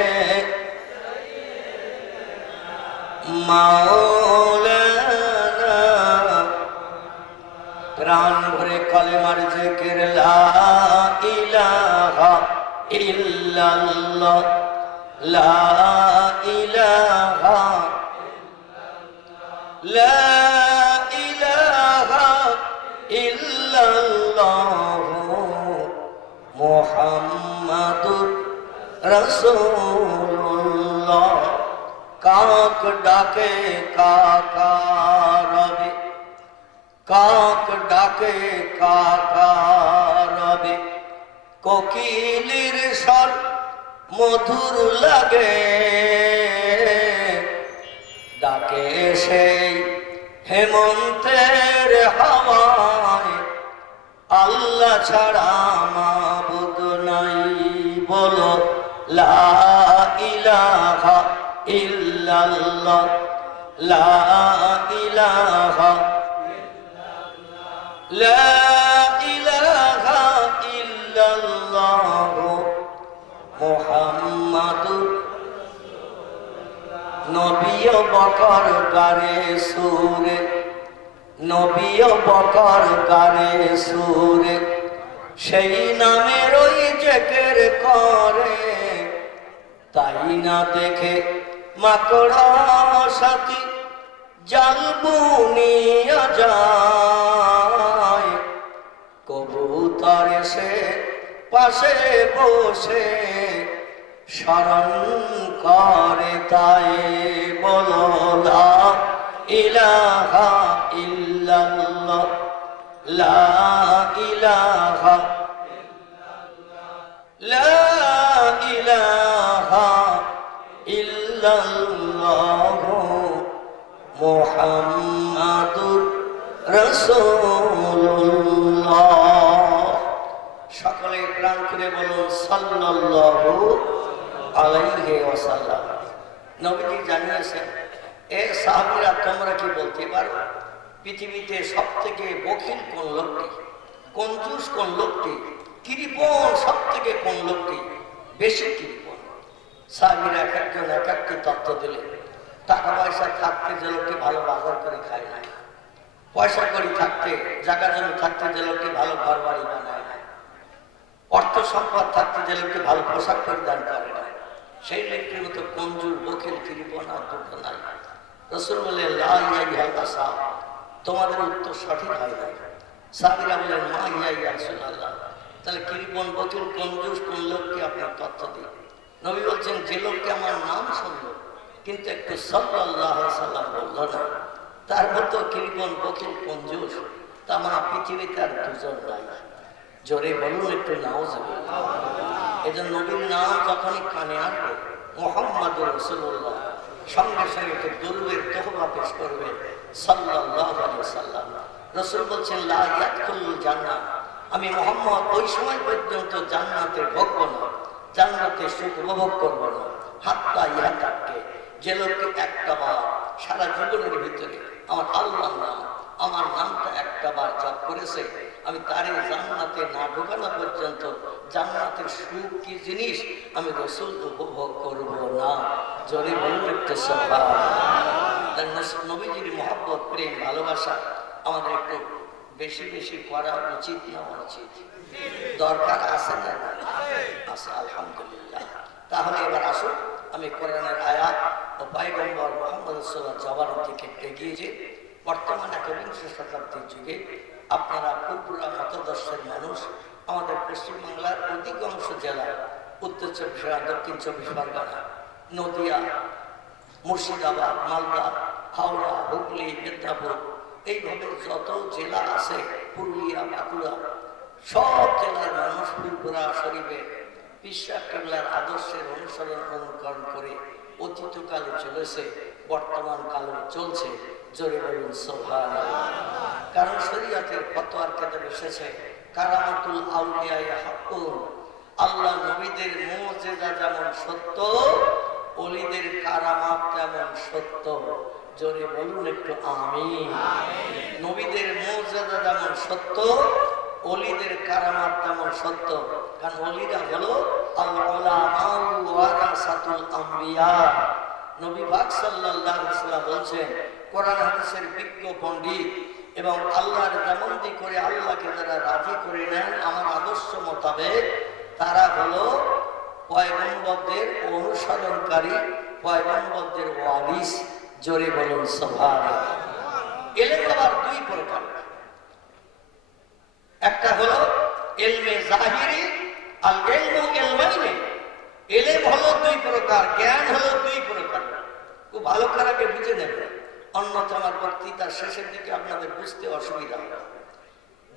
মাওলানা। প্রাণ ভরে কলেমার জিকির লা ইলাহা ইল্লাল্লাহ, লা ইলাহা, লা ইলাহা ইল্লাল্লাহ মুহাম্মাদুর রাসূলুল্লাহ। কাক ডাকে কাকা রবে, কাক ডাকে কাকা রবে, কোকিলের স্বর মধুর লাগে, ডাকে সেই হেমন্তের হাওয়ায়। আল্লাহ ছাড়া মাবুদ নাই, বলো লা ইলাহা ইল্লাল্লাহ, লা ইলাহা, লা ইলাহা ইল্লাল্লাহ মুহাম্মাদুর। নবী বকর গারে সুরে নবীও বকর গানে সুরে, সেই নামের ওই জেকের করে, তাই না দেখে মাকড়া সাথী জাল বুনিয়া যায়, কবুতর এসে পাশে বসে স্মরণ করে, তাই বলো লা ইলাহা ইল্লাল্লাহ, লা ইলাহা, লা ইলাহা ইল্লাল্লাহ মুহাম্মাদুর রাসূলুল্লাহ। সকলে প্রাণ করে বলুন সাল্লাল্লাহু আলাইহি ওয়াসাল্লাম। নবীজি জানিয়েছেন, এ সাহাবীরা তোমরা কি বলতে পারো পৃথিবীতে সব থেকে বখিল কোন লোকটি, কঞ্জুস কোন লোকটি, কৃপণ সব থেকে কোন লোকটি বেশি কৃপণ? সাহাবীরা এক একজন এক একটি তথ্য দিলেন। টাকা পয়সা থাকতে যে লোকটি ভালো বাজার করে খায় না, পয়সা কড়ি থাকতে, জায়গা জমি থাকতে যে লোকটি ভালো ঘর বাড়ি বানায় না, অর্থ সম্পদ থাকতে যে লোকটি ভালো পোশাক পরিধান করে না, সেই লোকটির মতো কঞ্জুর বখিল কৃপণ আর দুটো নাই। রাসূল বললেন লা ইলাহা সাহাব, তোমাদের উত্তর সঠিক হয় নাই। সাহাবীরা বললেন মা ইয়া রাসূলুল্লাহ, তাহলে কৃপণ বখিল কঞ্জুস কোন লোককে আপনার তথ্য দিন। নবী বলছেন যে লোকটি আমার নাম শুনল কিন্তু একটু সাল্লাল্লাহু আলাইহি সাল্লাম বলল না, তার মতো কৃপণ বখিল কঞ্জুস তা আমার পৃথিবীতে আর দুজন নাই। জোরে বলুন একটু নাউজুবিল্লাহ। এজন্য নবীর নাম যখনই কানে আসবে মুহাম্মাদুর রাসূলুল্লাহ, সঙ্গে সঙ্গে একটু দুরূদের তহবা পেশ করবে সাল্লাল্লাহু আলাইহি সাল্লাম। রাসূল বলছেন লা ইয়াদখুলুল জান্নাহ, আমি মুহাম্মদ ওই সময় পর্যন্ত জান্নাতে ঢুকবো না, জান্নাতে সুখ উপভোগ করবো না, হাত্তা ইয়াতাকে, যে লোকটি একটা বার সারা জীবনের ভিতরে আমার আল্লাহর নাম, আমার নামটা একটা বার জপ করেছে, আমি তারে জান্নাতে না ঢোকানো পর্যন্ত জান্নাতের সুখ কি জিনিস আমি রাসূল উপভোগ করব না। জোরে বলুন একটু সুবহানাল্লাহ। নবীজির মহব্বত, প্রেম, ভালোবাসা আমাদের একটু বেশি বেশি করা উচিত না অনুচিত? দরকার আছে না? আছে, আলহামদুলিল্লাহ। তাহলে এবার আসুন আমি কোরআনের আয়াত ও পয়গম্বর মুহাম্মদ সাল্লাল্লাহু আলাইহি ওয়াসাল্লাম থেকে এগিয়ে যে বর্তমান একবিংশ শতাব্দীর যুগে আপনারা পুরপুরা মতদর্শের মানুষ, আমাদের পশ্চিমবাংলার অধিকাংশ জেলা, উত্তর চব্বিশ পরগনা, দক্ষিণ চব্বিশ পরগনা, নদিয়া, মুর্শিদাবাদ, মালদা, হাওড়া, হুগলি, মেদিনীপুর, এইভাবে যত জেলা আছে, পুরুলিয়া, বাঁকুড়া, সব জেলার মানুষ পুরপুরা শরীফের পিসা কেবলার আদর্শের অনুকরণ করে অতীতকালে চলেছে, বর্তমান কালে চলছে। জোরে বলুন সুবহানাল্লাহ। কারণ শরীয়তের ফতোয়ার কিতাবে এসেছে কারামাতুল আউলিয়া হাক্কুন, আল্লাহ নবীদের মুজিজা যেমন সত্য, ওলিদের কারামাত তেমন সত্য। জোরে বলুন একটু আমিন। নবীদের মুজিজা যেমন সত্য, ওলিদের কারামাত তেমন সত্য। কারণ ওলিরা হলো আল উলামা ওয়ারাসাতুল আম্বিয়া। নবী পাক সাল্লাল্লাহু আলাইহি ওয়াসাল্লাম বলছেন কোরআন হাদিসের বিজ্ঞ পণ্ডিত এবং আল্লাহর যেমনটি করে আল্লাহকে যারা রাজি করে নেন আমার আদর্শ মোতাবেক, তারা হলো পয়গম্বরদের অনুসরণকারী, পয়গম্বরদের ওয়ারিস। জোরে বলুন সুবহানাল্লাহ। ইলম আবার দুই প্রকার, একটা হলো ইলমে জাহিরি আর ইলমু ইলমাইনি। ইলম হলো দুই প্রকার, জ্ঞান হলো দুই প্রকার। খুব ভালো করে আগে বুঝে নেবেন, অন্যথা আমার বক্তৃতার শেষের দিকে আপনাদের বুঝতে অসুবিধা হবে।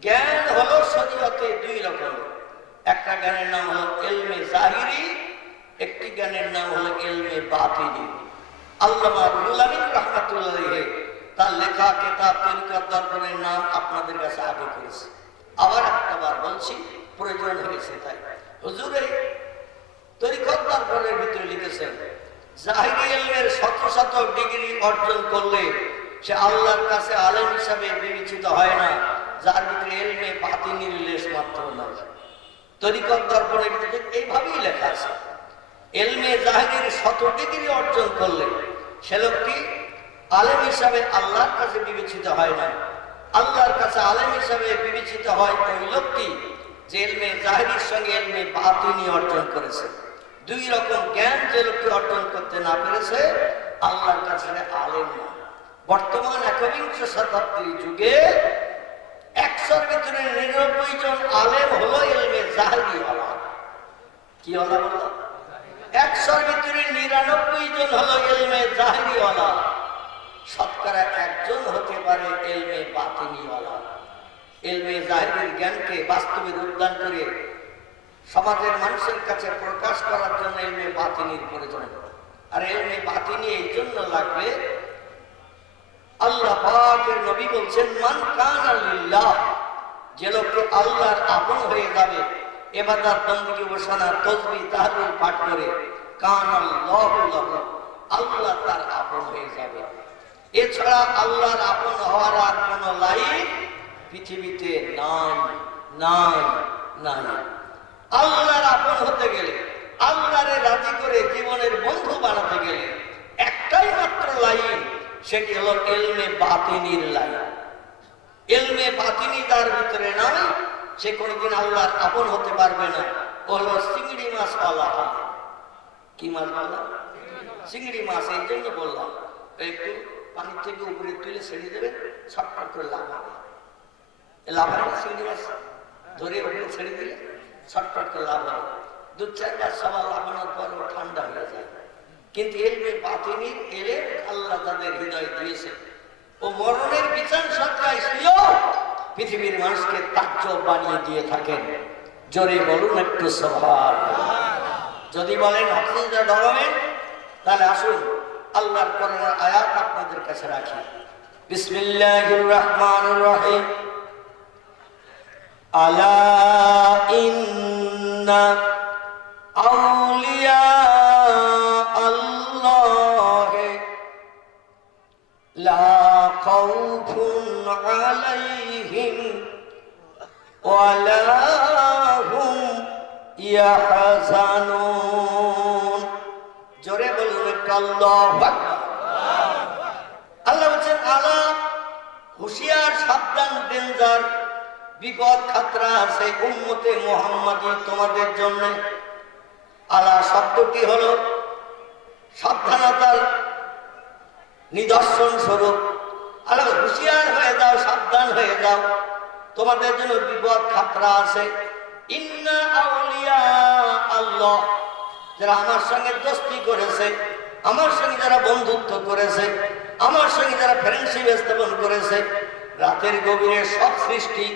জ্ঞান হলো শরীয়তে দুই রকমের, একটা জ্ঞানের নাম হলো ইলমে জাহিরি, একটি জ্ঞানের নাম হলো ইলমে বাতিনি। আল্লামা রুহুল আমিন রাহমাতুল্লাহ আলাইহি তার লেখা কিতাব তরিকত দর্পণের নাম আপনাদের কাছে আগে করেছে, আবার একটাবার বলছি, প্রয়োজন হয়েছে তাই। হুজুর এই তরিকত দর্পণের ভিতরে লিখেছেন জাহিরি ইলমের শত শত ডিগ্রি অর্জন করলে সে আল্লাহর কাছে আলেম হিসাবে বিবেচিত হয় না, যার ভিতরে ইলমে বাতিনির লেশ মাত্র নাই। তরিকত দর্পণের ভিতরে এইভাবেই লেখা আছে, ইলমে জাহিরির শত ডিগ্রি অর্জন করলে সে লোকটি আলেম হিসাবে আল্লাহর কাছে বিবেচিত হয় না, আল্লাহর কাছে আলেম হিসাবে বিবেচিত হয় ওই লোকটি যে ইলমে জাহিরের সঙ্গে ইলমে বাতিনি অর্জন করেছে। দুই রকম জ্ঞান যে লোকটি অর্জন করতে না পেরেছে আল্লাহর কাছে আলেম না। বর্তমান একবিংশ শতাব্দীর যুগে 100-র ভিতরে 99 জন আলেম হলো ইলমে জাহিরি ওয়ালা। কি ওয়ালা বললো? 100-র ভিতরে 99 জন হলো ইলমে জাহিরি ওয়ালা। শতকরা 1 জন হতে পারে ইলমে বাতিনি ওয়ালা। ইলমে জাহিরের জ্ঞানকে বাস্তবে রূপদান করে সমাজের মানুষের কাছে প্রকাশ করার জন্য ইলমে বাতিনির প্রয়োজন। আর ইলমে বাতিনি এই জন্য লাগবে, আল্লাহ পাকের নবী বলছেন, মান কানা লিল্লাহ, যে লোককে আল্লাহর আপন হয়ে যাবে, ইবাদত বندگی উপাসনা তাসবিহ তাহলিল পাঠ করে, কানাল্লাহু লাহু, আল্লাহ তার আপন হয়ে যাবে। এছাড়া আল্লাহর আপন হওয়ার আর কোন লাইন পৃথিবীতে নাই নাই নাই। আল্লাহর আপন হতে গেলে, আল্লাহরে রাজি করে জীবনের বন্ধু বানাতে গেলে একটাই মাত্র লাইন, সেটি হলো ইলমে বাতিনির লাইন। ইলমে বাতিনি যার ভিতরে নাই সে কোনদিন আল্লাহর আপন হতে পারবে না। ও হলো চিংড়ি মাছ ওয়ালা আলেম। কি মাছ বললাম? চিংড়ি মাছ। এই জন্য বললাম একটু পানি থেকে উপরে তুলে ছেড়ে দেবে, ছটফট করে লাভ হবে। লাভ হবে না? চিংড়ি মাছ ধরে উপরে ছেড়ে দিলে ছটফট করে লাভ হবে। 2-4 বার সবার লাগানোর পর ও ঠান্ডা হয়ে যায়। কিন্তু ইলমে বাতিনির এলে আল্লাহ তাদের হৃদয় দিয়েছে। ও মরণের বিছান সজ্জায় শুয়েও পৃথিবীর মানুষকে তাজ্জব বানিয়ে দিয়ে থাকেন। জোরে বলুন একটু সুবহানাল্লাহ। যদি বলেন হাফিজা ডরাবেন, তাহলে আসুন আল্লাহর কোরআনের আয়াত আপনাদের কাছে রাখি। বিসমিল্লাহির রহমানির রহিম। আলা ইন্না আউলিয়া আল্লাহ লা খাউফুন আলাইহিম ওয়া লা হুম ইয়াহজানুন। জোরে বলুন আল্লাহু আকবার। আল্লাহ বলেন, আলা, হুঁশিয়ার, সাবধান, ডেঞ্জার, বিপদ খাতরা আছে উম্মতে মুহাম্মাদি তোমাদের জন্য। আলা শব্দটি হলো সাবধানতার নিদর্শন স্বরূপ। আল্লাহ হুঁশিয়ার হয়ে যাও, সাবধান হয়ে যাও, তোমাদের জন্য বিপদ খাতরা আছে। ইন্না আউলিয়া আল্লাহ, যারা আমার সঙ্গে দোস্তি করেছে, আমার সঙ্গে যারা বন্ধুত্ব করেছে, আমার সঙ্গে যারা ফ্রেন্ডশিপ স্থাপন করেছে, রাতের গভীরে সব সৃষ্টি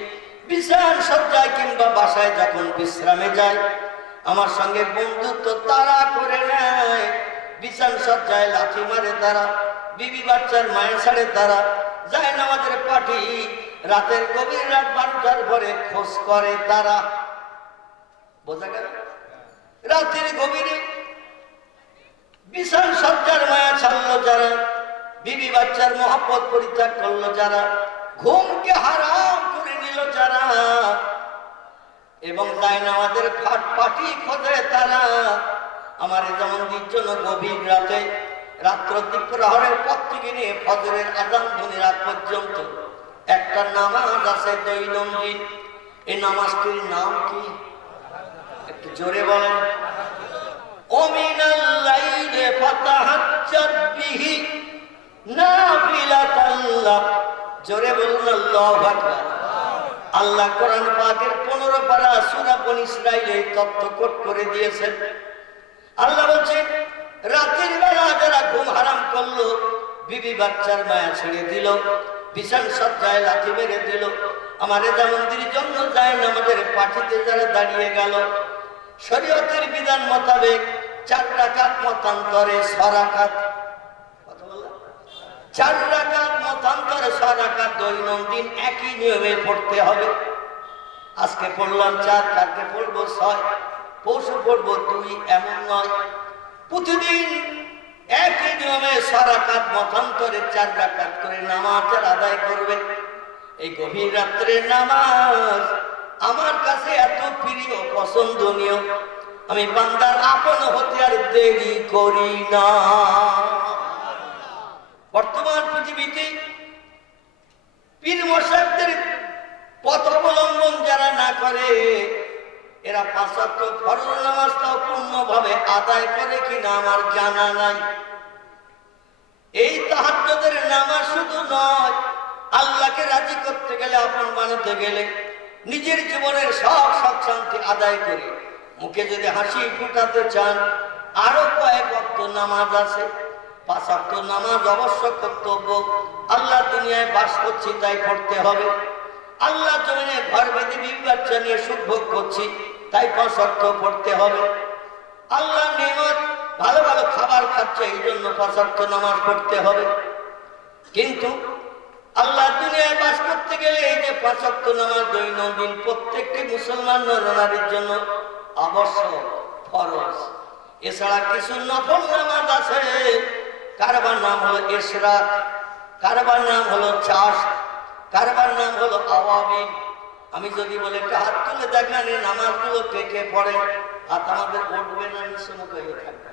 বিছান সজ্জায় কিংবা বাসায় যখন বিশ্রামে যায়, আমার সঙ্গে বন্ধুত্ব তারা করে নেয়। বিছান সজ্জায় লাথি মারে তারা, বিবি বাচ্চার মায়ের ছাড়ে তারা, যায় নামাজের পাঠি, রাতের গভীর রাত 12টার পরে খোঁজ করে তারা। বোঝা গেল? রাতের গভীরে বিছান সজ্জার মায়া ছাড়লো যারা, বিবি বাচ্চার মহব্বত পরিত্যাগ করলো যারা, ঘুমকে হারাম করে নিল যারা, এবং যায় নামাজের ফাট পাটি খোঁজে তারা, আমার যেমন জন্য গভীর রাতে রাত্র দ্বীপ্রহরের পর থেকে নিয়ে ফজরের আযান ধ্বনি রাত পর্যন্ত একটা নামাজ আছে দৈনন্দিন। এই নামাজটির নাম কি? একটু জোরে বলেন। ওমিনাল লাইলি ফাতাহাজ্জাদ বিহি নাফিলাতান লাক। জোরে বলুন আল্লাহু আকবার। আল্লাহ কোরআন পাকের 15 পারা সূরা বনী ইসরাঈলে তথ্য কোট করে দিয়েছেন। আল্লাহ বলছেন, রাতের বেলা যারা ঘুম হারাম করলো, বিবি বাচ্চার মায়া ছেড়ে দিল, বিছান সজ্জায় লাথি মেরে দিল, আমার রেজা মন্দির জন্য যায় নামাজের পাঠিতে যারা দাঁড়িয়ে গেল, শরীয়তের বিধান মোতাবেক 4 রাকাত মতান্তরে 6 রাকাত, কথা বললাম 4 রাকাত মতান্তরে 6 রাকাত দৈনন্দিন একই নিয়মে পড়তে হবে। আজকে পড়লাম 4, কালকে পড়বো 6, পরশু পড়বো 2, এমন নয়। প্রতিদিন একই নিয়মে 6 রাকাত মতান্তরে 4 রাকাত করে নামাজ আদায় করবে। এই গভীর রাত্রের নামাজ আমার কাছে এত প্রিয়, পছন্দনীয়, আমি বান্দার আপন হতে আর দেরি করি না। বর্তমান পৃথিবীতে পীর মশাইদের পথ অবলম্বন যারা না করে এরা 5 ওয়াক্ত ফরজ নামাজটাও পূর্ণভাবে আদায় করে কিনা আমার জানা নাই। এই তাহাজ্জুদের নামাজ শুধু নয়, আল্লাহকে রাজি করতে গেলে, আপন বানাতে গেলে, নিজের জীবনের সব সুখ শান্তি আদায় করে মুখে যদি হাসি ফুটাতে চান, আরো কয়েক ওয়াক্ত নামাজ আছে। 5 ওয়াক্ত নামাজ অবশ্য কর্তব্য। আল্লাহ দুনিয়ায় বাস করছি তাই পড়তে হবে। আল্লাহ জমিনে ঘর বেঁধে বিবি বাচ্চা নিয়ে সুখ ভোগ করছি তাই 5 ওয়াক্ত পড়তে হবে। আল্লাহ নিয়ামত ভালো ভালো খাবার খাচ্ছে এই জন্য 5 ওয়াক্ত নামাজ পড়তে হবে। কিন্তু আল্লাহ দুনিয়ায় বাস করতে গেলে এই যে 5 ওয়াক্ত নামাজ দৈনন্দিন প্রত্যেকটি মুসলমান নরনারীর জন্য আবশ্যক, ফরজ। এছাড়া কিছু নফল নামাজ আছে, কারবার নাম হলো ইশরাক, কারবার নাম হলো চাষ, কারবার নাম হলো আওয়াবিন। আমি যদি বলে একটা হাত তুলে দেখেন এই নামাজগুলো কে কে পড়ে, হাত আমাদের উঠবে না, নিঃসমুখ হয়ে থাকবে,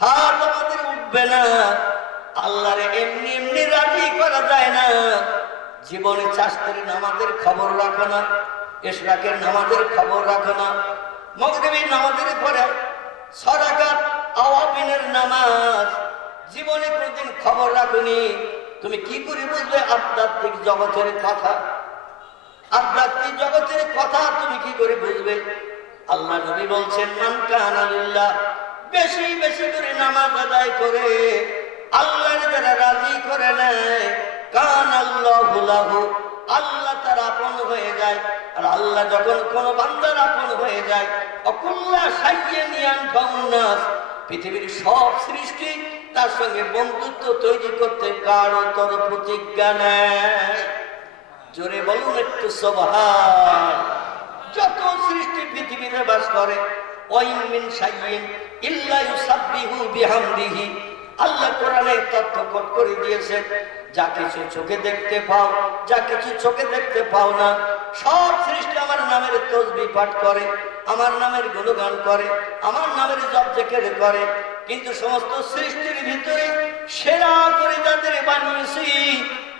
হাত আমাদের উঠবে না। আল্লাহরে এমনি এমনি রাজি করা যায় না। জীবনে চাষের নামাজের খবর রাখো না, ইশরাকের নামাজের খবর রাখো না, মাগরিবের নামাজের পরে 6 রাকাত আওয়াবিনের নামাজ জীবনে কোনদিন খবর রাখুনি। তুমি কি করে বুঝবে আধ্যাত্মিক জগতের কথা? আধ্যাত্মিক জগতের কথা তুমি কি করে বুঝবে? আল্লাহ নবী বলছেন, মান কানা লিল্লাহ, বেশি বেশি করে নামাজ আদায় করে আল্লাহর যারা রাজি করে নেয়, কানাল্লাহু লাহু, আল্লাহ তার আপন হয়ে যায়। আর আল্লাহ যখন কোন বান্দার আপন হয়ে যায়, অকুল্লা শাইয়্যিন ইয়ানফাউন নাস, পৃথিবীর সব সৃষ্টি তার সঙ্গে বন্ধুত্ব তৈরি করতে কারোর প্রতিজ্ঞা নেয়। জোরে বলুন একটু সুবহান। যত সৃষ্টি পৃথিবীতে বাস করে, ওয়াইন মিন শাইইন ইল্লা ইউসাব্বিহু বিহামদিহি, আল্লাহ কোরআনে তথ্য কোট করে দিয়েছেন। যা কিছু চোখে দেখতে পাও, যা কিছু চোখে দেখতে পাও না, সব সৃষ্টি আমার নামের তাসবিহ পাঠ করে, আমার নামের গুণগান করে, আমার নামের জপ জিকির করে। কিন্তু সমস্ত সৃষ্টির ভিতরে সেরা করে যাদের বানিয়েছি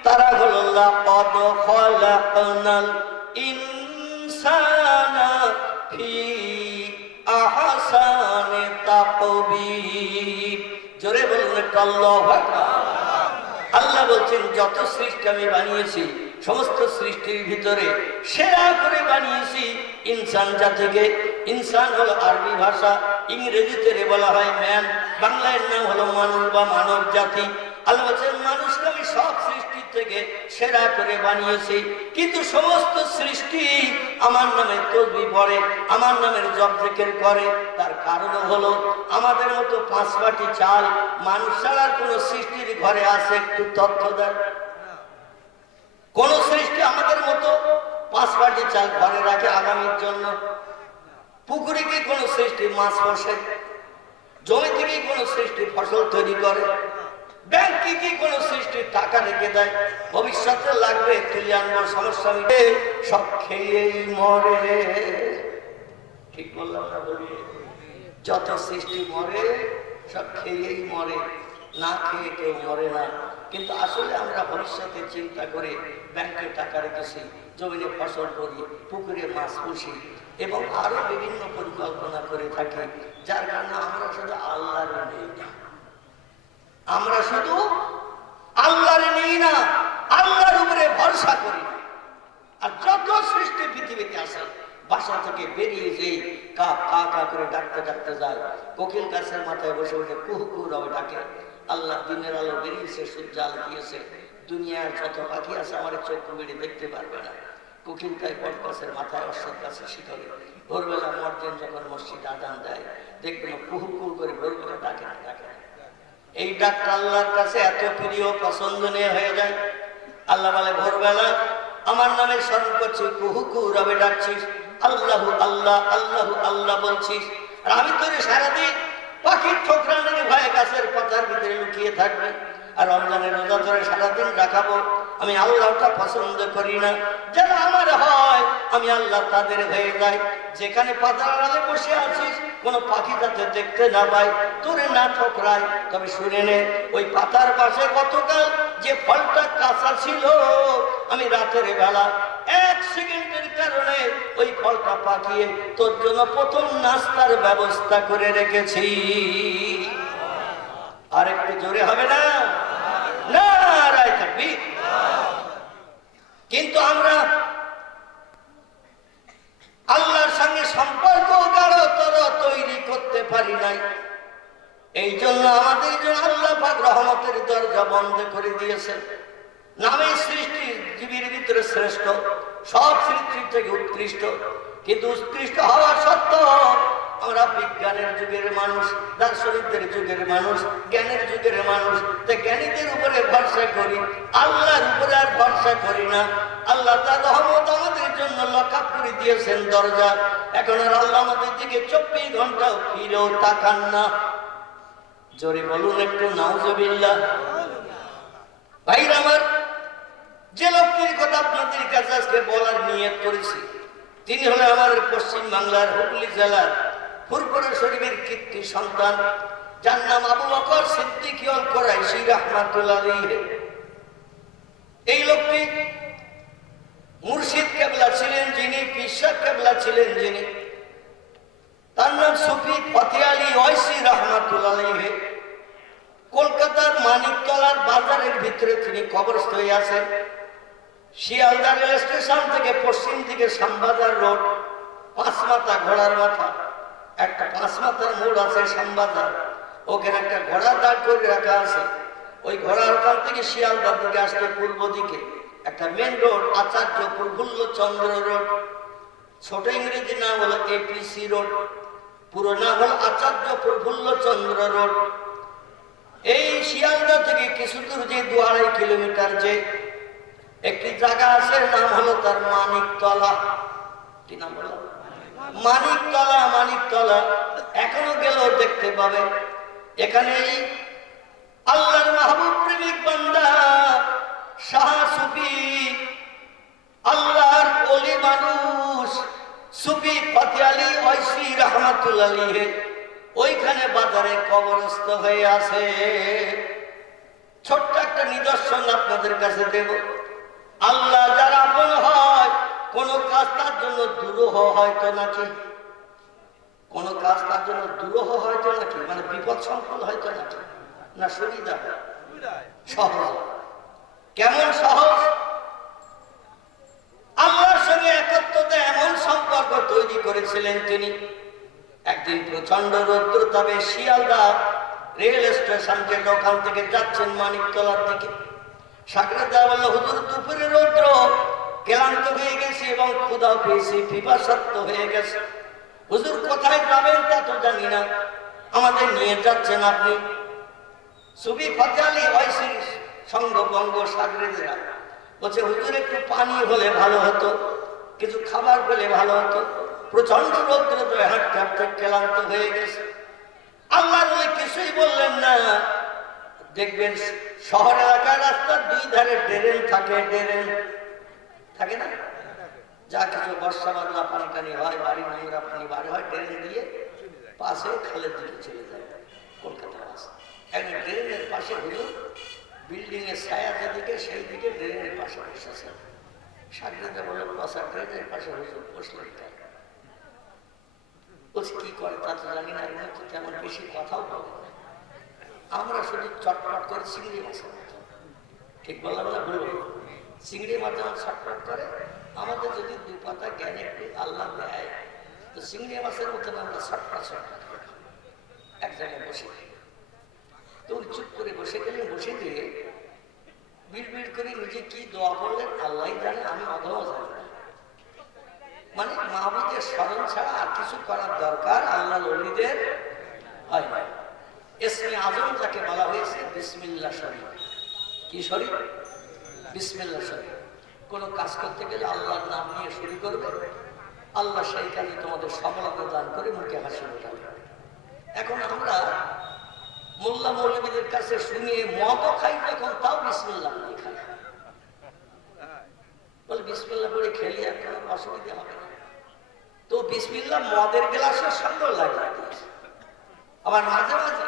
তারা হলো লাকাদ খালাকনাল ইনসানা ফি আহসানি তাকবীর। জোরে বলুন আল্লাহু আকবার। আল্লাহ বলছেন, যত সৃষ্টি আমি বানিয়েছি সমস্ত সৃষ্টির ভিতরে সেরা করে বানিয়েছি ইনসান জাতিকে। ইনসান হলো আরবি ভাষা, ইংরেজিতে বলা হয় ম্যান, বাংলায় নাম হলো মানুষ বা মানব জাতি। আল্লাহ বলছেন, মানুষকে আমি সব সৃষ্টির থেকে সেরা করে বানিয়েছি। কিন্তু সমস্ত সৃষ্টি আমার নামে তাসবিহ পড়ে, আমার নামের জপ জিকির করে। তার কারণ হলো আমাদের মতো 5 বাটি চাল মানুষ ছাড়া কোন সৃষ্টির ঘরে আছে? একটু তথ্য দেন। কোন সৃষ্টি আমাদের মতো 5 বাটি চাল ঘরে রাখে আগামীর জন্য? পুকুরে কি কোন সৃষ্টি মাছ বসে? জমি থেকে কোন সৃষ্টি ফসল তৈরি করে? ব্যাংকে কি কোন সৃষ্টি টাকা রেখে দেয় ভবিষ্যতে লাগবে তুলে আনবো, সমস্যা মিটে? সব খেয়েই মরে। ঠিক বললাম না? বলি যত সৃষ্টি মরে সব খেয়েই মরে, না খেয়ে কেউ মরে না। কিন্তু আসলে আমরা ভবিষ্যতে চিন্তা করে ব্যাংকে টাকা রেখেছি, জমিনে ফসল করি, পুকুরে মাছ পুষি এবং আরো বিভিন্ন পরিকল্পনা করে থাকি, যার কারণে আমরা শুধু আল্লাহর নেই না, আমরা শুধু আল্লাহর নেই না, আল্লাহর উপরে ভরসা করি। আর যত সৃষ্টি পৃথিবীতে আসে বাসা থেকে বেরিয়ে যেই কা কা কা করে ডাকতে ডাকতে যায়, কোকিল গাছের মাথায় বসে বসে কুহু কুহু রবে ডাকে। আল্লাহ দিনের আলো বেরিয়েছে, সূর্য আলো দিয়েছে, দুনিয়ার যত পাখি আছে আমার চোখ মেরে দেখতে পারবে না। কোকিল তাই বট গাছের মাথায়, অশ্বত্থ গাছের শিখরে ভোরবেলা মর্জেন যখন মসজিদ আজান দেয় দেখবেন কুহু কুহু করে ভোরবেলা ডাকে না ডাকে না। এই ডাকটা আল্লাহর কাছে এত প্রিয়, পছন্দনীয় হয়ে যায়। আল্লাহ বলে, ভোরবেলা আমার নামে স্মরণ করছিস, কুহু কুহু রবে ডাকছিস, আল্লাহু আল্লাহ আল্লাহু আল্লাহ বলছিস, আর আমি তোরে সারাদিন পাখির ঠোকরানের ভয়ে গাছের পাতার ভিতরে লুকিয়ে থাকবে। আর রমজানের রোজা ধরে সারাদিন রাখাবো। আমি আল্লাহটা পছন্দ করি না। যারা আমার হয় আমি আল্লাহ তাদের হয়ে যাই। যেখানে পাতার আড়ালে বসে আছিস কোনো পাখি যাতে দেখতে না পায়, তোরে না ঠোকরায়। তবে শুনে নে, ওই পাতার পাশে গতকাল যে ফলটা কাঁচা ছিল আমি ওই রাতের বেলা 1 সেকেন্ডের কারণে ওই ফলটা পাকিয়ে তোর জন্য প্রথম নাস্তার ব্যবস্থা করে রেখেছি। আর একটু জোরে হবে না? নারায়ে তাকবীর। কিন্তু আমরা আল্লাহর সঙ্গে সম্পর্ক গাঢ়তর তৈরি করতে পারি নাই। এই জন্য আমাদের জন্য আল্লাহ পাক রহমতের দরজা বন্ধ করে দিয়েছেন। নামে সৃষ্টি জীবের ভিতরে শ্রেষ্ঠ, সব সৃষ্টির থেকে উৎকৃষ্ট, কিন্তু উৎকৃষ্ট হওয়া সত্ত্বেও আমরা বিজ্ঞানের যুগের মানুষ, দার্শনিকদের যুগের মানুষ, জ্ঞানের যুগের মানুষ, তাই জ্ঞানীদের উপরে ভরসা করি, আল্লাহর উপরে আর ভরসা করি না। আল্লাহ তার রহমত আমাদের জন্য লকআপ করে দিয়েছেন দরজা। এখন আর আল্লাহ আমাদের দিকে 24 ঘন্টাও ফিরেও তাকান না। জোরে বলুন একটু নাউজুবিল্লাহ। ভাইরা আমার, যে লোকটির কথা আপনাদের কাছে আজকে বলার নিয়ত করেছি, তিনি হলেন আমাদের পশ্চিম বাংলার হুগলি জেলার ফুরফুরা শরীফের কীর্তি সন্তান, যার নাম আবু বকর সিদ্দিক আল কুরাইশি রাহমাতুল্লাহ আলাইহি। এই লোকটি মুর্শিদ কেবলা ছিলেন যিনি, পিশাব কেবলা ছিলেন যিনি, তার নাম সুফি ফতে আলী ওয়াইসি রাহমাতুল্লাহ আলাইহি। কলকাতার মানিকতলার বাজারের ভিতরে তিনি কবরস্থ হয়ে আছেন। শিয়ালদা রেল স্টেশন থেকে পশ্চিম দিকে শ্যামবাজার রোড, 5 মাথা ঘোড়ার মাথা, একটা 5 মাথার মোড় আছে শ্যামবাজার, ওখানে একটা ঘোড়া দাঁড় করে রাখা আছে। ওই ঘোড়ার ওখান থেকে শিয়ালদার দিকে আসতে পূর্ব দিকে একটা মেন রোড, আচার্য প্রফুল্লচন্দ্র রোড, ছোট ইংরেজি নাম হলো এপিসি রোড, পুরো নাম হলো আচার্য প্রফুল্লচন্দ্র রোড। এই শিয়ালদা থেকে কিছু দূর যে 2-2.5 কিলোমিটার যে একটি জায়গা আছে, নাম হলো তার মানিকতলা। কি নাম হলো? মানিকতলা। মানিকতলা এখনো গেলেও দেখতে পাবে। এখানে আল্লাহর মাহবুব প্রেমিক বান্দা শাহ সুফি, আল্লাহর ওলি মানুষ সুফি ফতে আলী ওয়াইসি রাহমাতুল্লাহ আলাইহি ওইখানে বাজারে কবরস্থ হয়ে আছে। ছোট্ট একটা নিদর্শন আপনাদের কাছে দেব। আল্লাহ যারা আপন হয়, কোন কাজ তার জন্য দুরূহ হয়তো নাকি, কোন কাজ তার জন্য দুরূহ হয়তো নাকি, মানে বিপদ সংকুল হয়তো নাকি, না সুবিধা সহজ। কেমন সহজ? আল্লাহর সঙ্গে একত্রতা এমন সম্পর্ক তৈরি করেছিলেন তিনি। একদিন প্রচন্ড রৌদ্র, তবে শিয়ালদা রেল স্টেশন থেকে ওখান থেকে যাচ্ছেন মানিকতলার দিকে। সাকরেদা বলল, হুজুর দুপুরে রৌদ্র, ক্লান্ত হয়ে গেছি এবং ক্ষুধাও পেয়েছি, পিপাসার্ত হয়ে গেছে। হুজুর কোথায় যাবেন তা তো জানি না, আমাদের নিয়ে যাচ্ছেন আপনি? সুফি ফতে আলী ওয়াইসির সঙ্গভঙ্গ সাকরেদেরা বলছে, হুজুর একটু পানি হলে ভালো হতো, কিছু খাবার পেলে ভালো হতো, প্রচন্ড রৌদ্র তো হাঁটতে হাঁটতে ক্লান্ত হয়ে গেছে। আল্লাহর ওলি কিছুই বললেন না। দেখবেন শহর এলাকার রাস্তার 2 ধারে ড্রেন থাকে, ড্রেন থাকে না? যা কিছু বর্ষা বাদলা পানি টানি হয়, বাড়ি নোংরা পানি বার হয়, ড্রেন দিয়ে পাশে খালের দিকে চলে যায় কলকাতা রাস্তা। এখন ড্রেনের পাশে হুজুর বিল্ডিং এর ছায়া যেদিকে সেই দিকে ড্রেনের পাশে বসেছে। সাকরেদা বলল, বসা ড্রেনের পাশে হুজুর বসলেন কেন? বলছে, কি করে তা তো জানি না, এমন তো তেমন বেশি কথাও বলে না, আমরা শুধু চটপট করে চিংড়ি মাছের মতো, ঠিক বললাম না ভুল? চিংড়ি মাছ যেমন ছটপট করে, আমাদের যদি 2 পাতা জ্ঞান একটু আল্লাহ দেয়, তো চিংড়ি মাছের মতন আমরা ছটপট ছটপট করি। এক জায়গায় বসে তো চুপ করে বসে গেলেন, বসে দিয়ে বিড় করে নিজে কি দোয়া করলেন আল্লাহ জানে, আমি অধম জানি না। মানে মাহবুদের স্মরণ ছাড়া আর কিছু করার দরকার আল্লাহ ওলিদের হয় না। ইসমে আজম যাকে বলা হয়েছে বিসমিল্লাহ শরীফ। কি শরীফ? বিসমিল্লাহ শরীফ। কোনো কাজ করতে গেলে আল্লাহর নাম নিয়ে শুরু করবে, আল্লাহ সেই কাজে তোমাদের সফলতা দান করে মুখে হাসি ওঠাবে। এখন আমরা মোল্লা মৌলবীদের কাছে শুনিয়ে মদও খাই যখন, তাও বিসমিল্লাহ বলে খাই। বলে বিসমিল্লাহ বলে খেলি আর কোনো অসুবিধা হবে না। তো বিসমিল্লাহ মদের গ্লাসের সঙ্গে লাগিয়ে দিয়েছে। আবার মাঝে মাঝে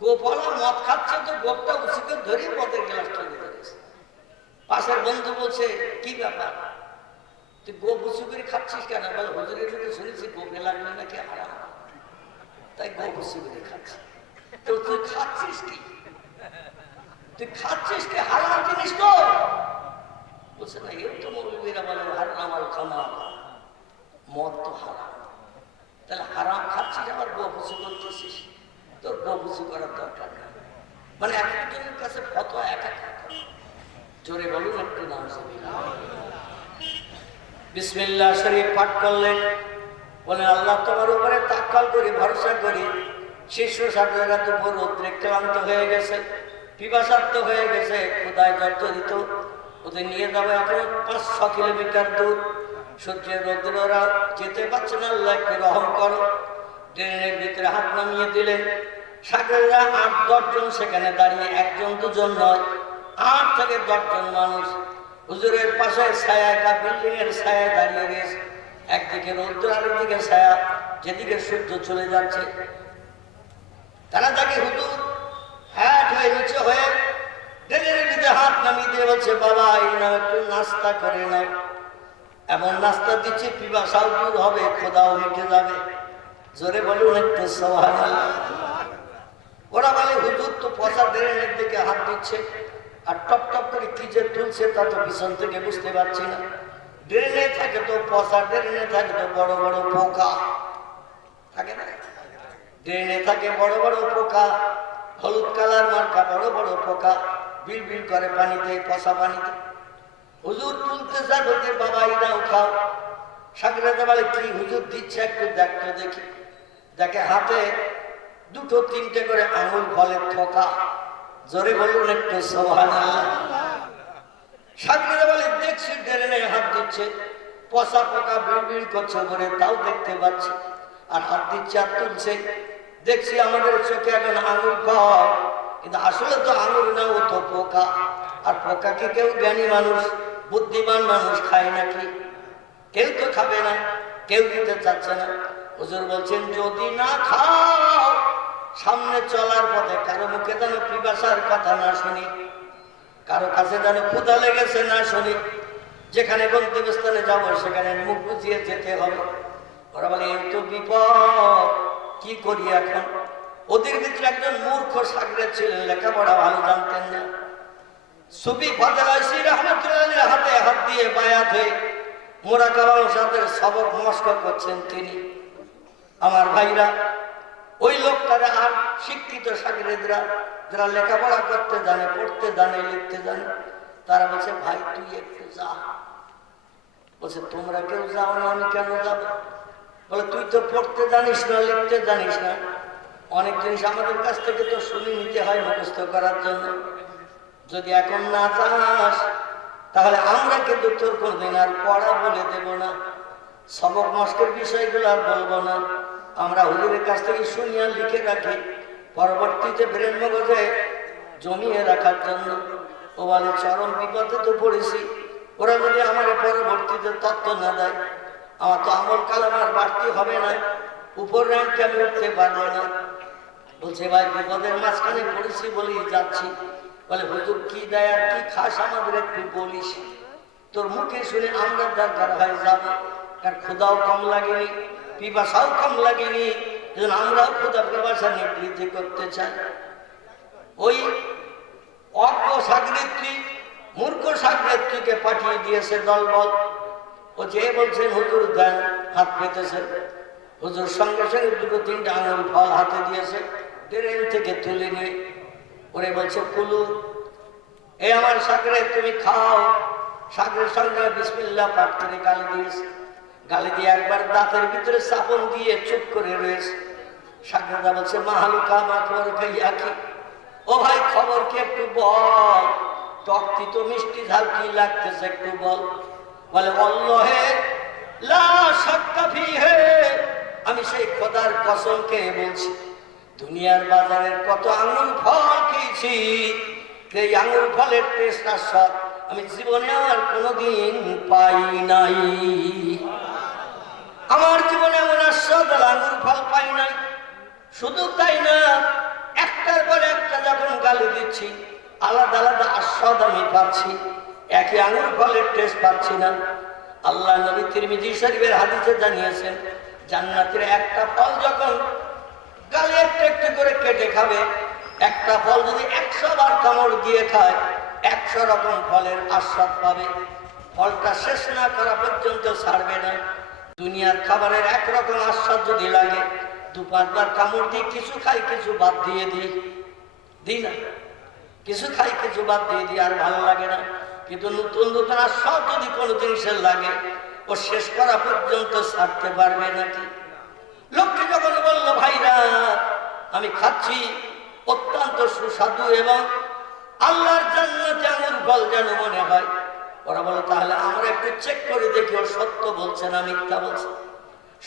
গোপালা মদ খাচ্ছে, তো গোপটা উচিকে ধরে মদের গ্লাসটা দিয়ে দিয়েছে। পাশে পাশের বন্ধু বলছে কি ব্যাপার, তুই গো বুসু করে খাচ্ছিস কেন? বলে হুজুরের মুখে শুনেছি গোপে লাগলে নাকি হারাম, তাই গো বুসু করে খাচ্ছি। তো তুই খাচ্ছিস কি? তুই খাচ্ছিস কি হারাম জিনিস? তো বলছে না, এর তো মৌলবীরা বলে হারাম আল খামা, মদ তো হারাম। তাহলে হারাম খাচ্ছিস আবার গো বুসু করতেছিস, তোর গো বুসু করার দরকার নেই। মানে এক একজনের কাছে ফতোয়া এক এক রকম। জোরে বলুন একটু নাউজুবিল্লাহ। বিসমিল্লাহ শরীফ পাঠ করলেন, বলে আল্লাহ তোমার উপরে তাওয়াক্কুল করি, ভরসা করি। শিশু ছাত্ররা দুপুর রৌদ্রে ক্লান্ত হয়ে গেছে, পিপাসার্ত হয়ে গেছে, ক্ষুধায় জর্জরিত। ওদের নিয়ে যাবো এখন 500 কিলোমিটার দূর, সূর্যের রৌদ্র, ওরা যেতে পারছে না, আল্লাহ একটু রহম করো। ট্রেনের ভিতরে হাত নামিয়ে দিলেন। সাগরেরা 8-10 জন সেখানে দাঁড়িয়ে, একজন দুজন নয়, 8 থেকে 10 জন মানুষ হুজুরের পাশে ছায়া, একটা বিল্ডিং এর ছায়ায় দাঁড়িয়ে রয়েছে। একদিকে রৌদ্র, আরেকদিকে ছায়া, যেদিকে সূর্য চলে যাচ্ছে। তারা তাকে হুজুর হ্যাট হয়ে নিচে হয়ে ট্রেনের ভিতরে হাত নামিয়ে দিয়ে বলছে, বাবা এই নাও একটু নাস্তা করে নাও। এমন নাস্তা দিচ্ছে পিপাসাও দূর হবে, খোদাও মিটে যাবে। জোরে বলুন একটু সুবহানাল্লাহ। ওরা বলে হুজুর তো পচা ড্রেনের দিকে হাত দিচ্ছে, আর টপ টপ করে কি যে তুলছে তা তো পিছন থেকে বুঝতে পারছি না। ড্রেনে থাকে তো পচা, ড্রেনে থাকে তো বড় বড় পোকা থাকে না, ড্রেনে থাকে বড় বড় পোকা, হলুদ কালার মার্কা বড় বড় পোকা, বিল বিল করে পানিতে, পচা পানিতে। হুজুর তুলতে যা বলতে, বাবা এটাও খাও। সাগরেদা বলে কি হুজুর দিচ্ছে, একটু দেখতে দেখি। দেখে হাতে 2-3টে করে আঙুল ফলের থোকা। জোরে বলুন একটু সুবহানাল্লাহ। সাগরেদা বলে দেখছি ড্রেনে হাত দিচ্ছে, পচা পোকা বিড় বিড় করছে বলে তাও দেখতে পাচ্ছি, আর হাত দিচ্ছে আর তুলছে। দেখছি আমাদের চোখে এখন আঙুল ফল, কিন্তু আসলে তো আঙুল না, ও তো পোকা। আর পোকাকে কেউ জ্ঞানী মানুষ, বুদ্ধিমান মানুষ খায় নাকি? কেউ তো খাবে না, কেউ দিতে চাচ্ছে না। হুজুর বলছেন যদি না খাও, সামনে চলার পথে কারো মুখে যেন পিপাসার কথা না শুনি, কারো কাছে যেন ক্ষুধা লেগেছে না শুনি। যেখানে গন্তব্যস্থানে যাবো সেখানে মুখ বুঝিয়ে যেতে হবে। ওরা বলে এই তো বিপদ, কি করি এখন? ওদের ভিতরে একজন মূর্খ সাগরেদ ছিলেন, লেখাপড়া ভালো জানতেন না। সুফি ফাজল আইসি রাহমাতুল্লাহ হাতে হাত দিয়ে বায়াত হয়ে মুরাকাবার সাথে সবক মস্ক করছেন তিনি। আমার ভাইরা, ওই লোকটারা আর শিক্ষিত সাগরেদরা যারা লেখাপড়া করতে জানে, পড়তে জানে, লিখতে জানে, তারা বলছে ভাই তুই একটু যা। বলছে তোমরা কেউ যাও না, আমি কেন যাব? বলে তুই তো পড়তে জানিস না, লিখতে জানিস না, অনেক জিনিস আমাদের কাছ থেকে তো শুনে নিতে হয় মুখস্থ করার জন্য। যদি এখন না যাস তাহলে আমরা কিন্তু তোর কোনদিন আর পড়া বলে দেব না, সবক মস্কের বিষয়গুলো আর বলবো না। আমরা হুজুরের কাছ থেকে শুনিয়া লিখে রাখি, পরবর্তীতে ব্রেন মগজে জমিয়ে রাখার জন্য। ও বলে চরম বিপদে তো পড়েছি, ওরা যদি আমার পরবর্তীতে তত্ত্ব না দেয়, আমার তো আমল কালাম আর বাড়তি হবে না, উপর র্যাঙ্কে আমি উঠতে পারবো না। বলছে ভাই বিপদের মাঝখানে পড়েছি বলেই যাচ্ছি। বলে হুজুর কি দেয় আর কি খাস আমাদের একটু বলিস, তোর মুখে শুনে আমরা দরকার হয় যাব। কারণ ক্ষুধাও কম লাগেনি, পিপাসাও কম লাগেনি, আমরাও ক্ষুধা পিপাসা নিবৃত্তি করতে চাই। ওই অজ্ঞ সাগরেত্রী, মূর্খ সাগরেত্রীকে পাঠিয়ে দিয়েছে দলবল। ও যে বলছেন হুজুর দেন, হাত পেতেছেন। হুজুর সঙ্গে সঙ্গে 2-3টে আঙুল ফল হাতে দিয়েছে, ট্রেন থেকে তুলে নিয়ে ওরে বলছে কুলু, এ আমার সাগরে তুমি খাও। সাগরের সঙ্গে বিসমিল্লাহ পাঠ করে গালি দিয়েছে। গালি দিয়ে একবার দাঁতের ভিতরে চাপন দিয়ে চুপ করে রয়েছে। সাগরেদা বলছে মাহালুকা মা খবর খাইয়া কি? ও ভাই খবর কি একটু বল, টক তিতো মিষ্টি ঝাল কি লাগতেছে একটু বল। বলে আল্লাহে লা শাক্কা ফিহে, আমি সেই খোদার কসম খেয়ে বলছি দুনিয়ার বাজারের কত আঙুর ফল খেয়েছি, এই আঙুর ফলের টেস্ট আর স্বাদ আমি জীবনে আর কোনোদিন পাই নাই। আমার জীবনে এমন আস্বাদ আঙুর ফল পাই নাই। শুধু তাই না, একটার পর একটা যখন গালি দিচ্ছি আলাদা আলাদা আস্বাদ আমি পাচ্ছি। একই আঙুর ফলের টেস্ট পাচ্ছি না। আল্লাহ নবী তিরমিজি শরীফের হাদিসে জানিয়েছেন, জান্নাতের একটা ফল যখন গালে একটু একটু করে কেটে খাবে, একটা ফল যদি 100 বার কামড় দিয়ে খায় 100 রকম ফলের আস্বাদ পাবে। ফলটা শেষ না করা পর্যন্ত ছাড়বে না। দুনিয়ার খাবারের একরকম আস্বাদ যদি লাগে, 2-5 বার কামড় দিয়ে কিছু খাই কিছু বাদ দিয়ে দিই না, কিছু খাই কিছু বাদ দিয়ে দিই, আর ভালো লাগে না। কিন্তু নতুন নতুন আস্বাদ যদি কোনো জিনিসের লাগে, ও শেষ করা পর্যন্ত ছাড়তে পারবে নাকি? লোকটি যখন বললো, ভাইরা আমি খাচ্ছি অত্যন্ত সুস্বাদু এবং আল্লাহর জান্নাতে আঙুর ফল যেন মনে হয়, ওরা বলে তাহলে আমরা একটু চেক করে দেখি ও সত্য বলছে না মিথ্যা বলছে।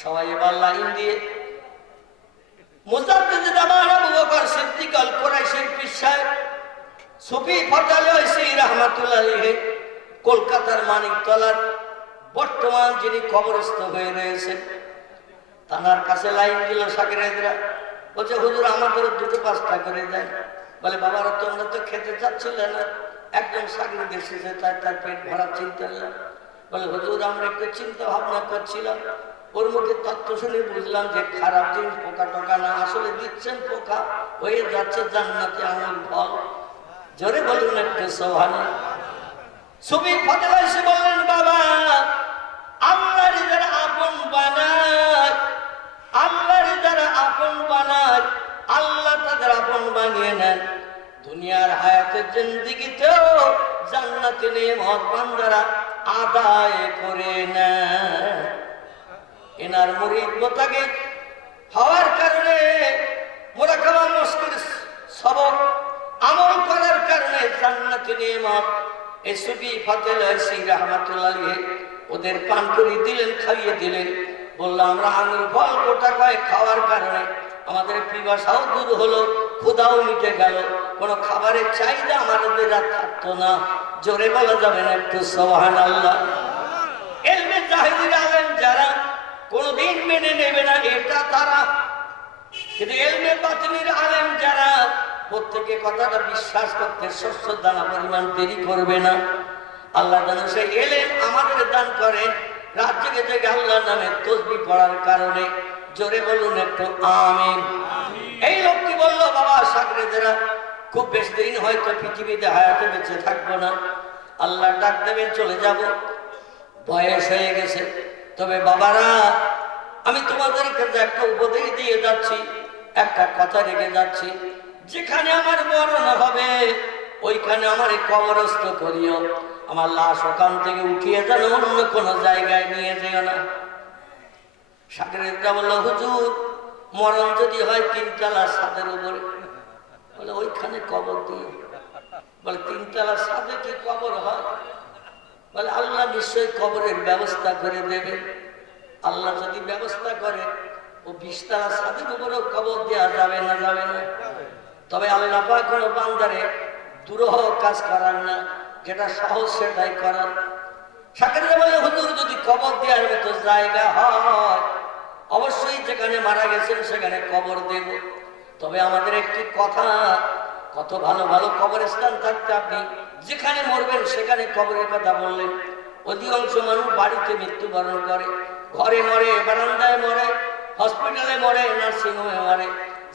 সবাই এবার লাইন দিয়ে মুজাদ্দিদ জামান আবু বকর সিদ্দিক আল কুরাইশির পীর সাহেব সুফি ফজলে হইসি রাহমাতুল্লাহ আলাইহি, কলকাতার মানিকতলার বর্তমান যিনি কবরস্থ হয়ে রয়েছেন, তানার কাছে লাইন দিল শাগরেদরা। বলছে হুজুর আমাদের 2-5টা করে দেন। বলে বাবারা তোমরা তো খেতে চাচ্ছিলে না, একজন শাগরেদ এসেছে তার পেট ভরা চিন্তা নিলাম। বলে হুজুর আমরা একটু চিন্তা ভাবনা করছিলাম, ওর মুখে তথ্য শুনে বুঝলাম যে খারাপ জিনিস পোকা টোকা না, আসলে দিচ্ছেন পোকা হয়ে যাচ্ছে জান্নাতে আঙুর ফল। জোরে বলুন একটু সুবহানাল্লাহ। সুফি ফজলে এসে বললেন, বাবা আল্লাহর যারা আপন বানায়, আল্লাহর যারা আপন বানায় আল্লাহ তাদের আপন বানিয়ে নেন। দুনিয়ার হায়াতের জিন্দেগিতেও জান্নাতে নেমত বান্দারা আদায় করে নেন। এনার মুরিদ মোতাকিদ হওয়ার কারণে, মুরাকাবা মস্কির সবক আমল করার কারণে জান্নাতে নেমত এই সুফি ফজলে হইসি রাহমাতুল্লাহ আলাইহি ওদের পান করে দিলেন, খাইয়ে দিলেন। বললো আমরা আঙুর ফল গোটা কয়েক খাওয়ার কারণে আমাদের পিপাসাও দূর হলো, ক্ষুধাও মিটে গেল, কোনো খাবারের চাহিদা আমাদের আর থাকতো না। জোরে বলা যাবে না একটু সুবহানাল্লাহ। ইলমে জাহিলির আলেম যারা কোনদিন মেনে নেবে না এটা তারা, কিন্তু ইলমে বাতিনের আলেম যারা প্রত্যেকে কথাটা বিশ্বাস করতে শস্য দানা পরিমাণ দেরি করবে না। আল্লাহ যেন সেই ইলম আমাদের দান করেন, রাত জেগে জেগে আল্লাহর নামে তাসবিহ পড়ার কারণে। জোরে বলুন একটু আমিন। এই লোকটি বলল, বাবা শাগরেদেরা খুব বেশি দিন হয়তো পৃথিবীতে হায়াতে বেঁচে থাকবো না, আল্লাহ ডাক দেবেন চলে যাব, বয়স হয়ে গেছে। তবে বাবারা আমি তোমাদের কাছে একটা উপদেশ দিয়ে যাচ্ছি, একটা কথা রেখে যাচ্ছি, যেখানে আমার মরণ হবে ওইখানে আমার কবরস্থ করিও, আমার লাশ ওখান থেকে উঠিয়ে যেন অন্য কোনো জায়গায় নিয়ে যেও না। শাগরেদরা বলল, হুজুর মরণ যদি হয় 3 তলা ছাদের উপরে। বলে ওইখানে কবর দিও। বলে 3 তলা ছাদে কি কবর হয়? বলে আল্লাহ নিশ্চয়ই কবরের ব্যবস্থা করে দেবে। আল্লাহ যদি ব্যবস্থা করে ও 20 তলা ছাদের উপরেও কবর দেওয়া যাবে না, যাবে না। তবে আল্লাহ পাক কোনো বান্দারে দুরূহ কাজ করার না, যেটা সহজ সেটাই করার। শাগরেদরা বলে হুজুর যদি কবর দেওয়ার মতো জায়গা হয় অবশ্যই যেখানে মারা গেছেন সেখানে কবর দেব। তবে আমাদের একটি কথা, কত ভালো ভালো কবরস্থান থাকতে আপনি যেখানে মরবেন সেখানে কবরের কথা বললেন। অধিকাংশ মানুষ বাড়িতে মৃত্যুবরণ করে, ঘরে মরে, বারান্দায় মরে, হসপিটালে মরে, নার্সিংহোমে মরে,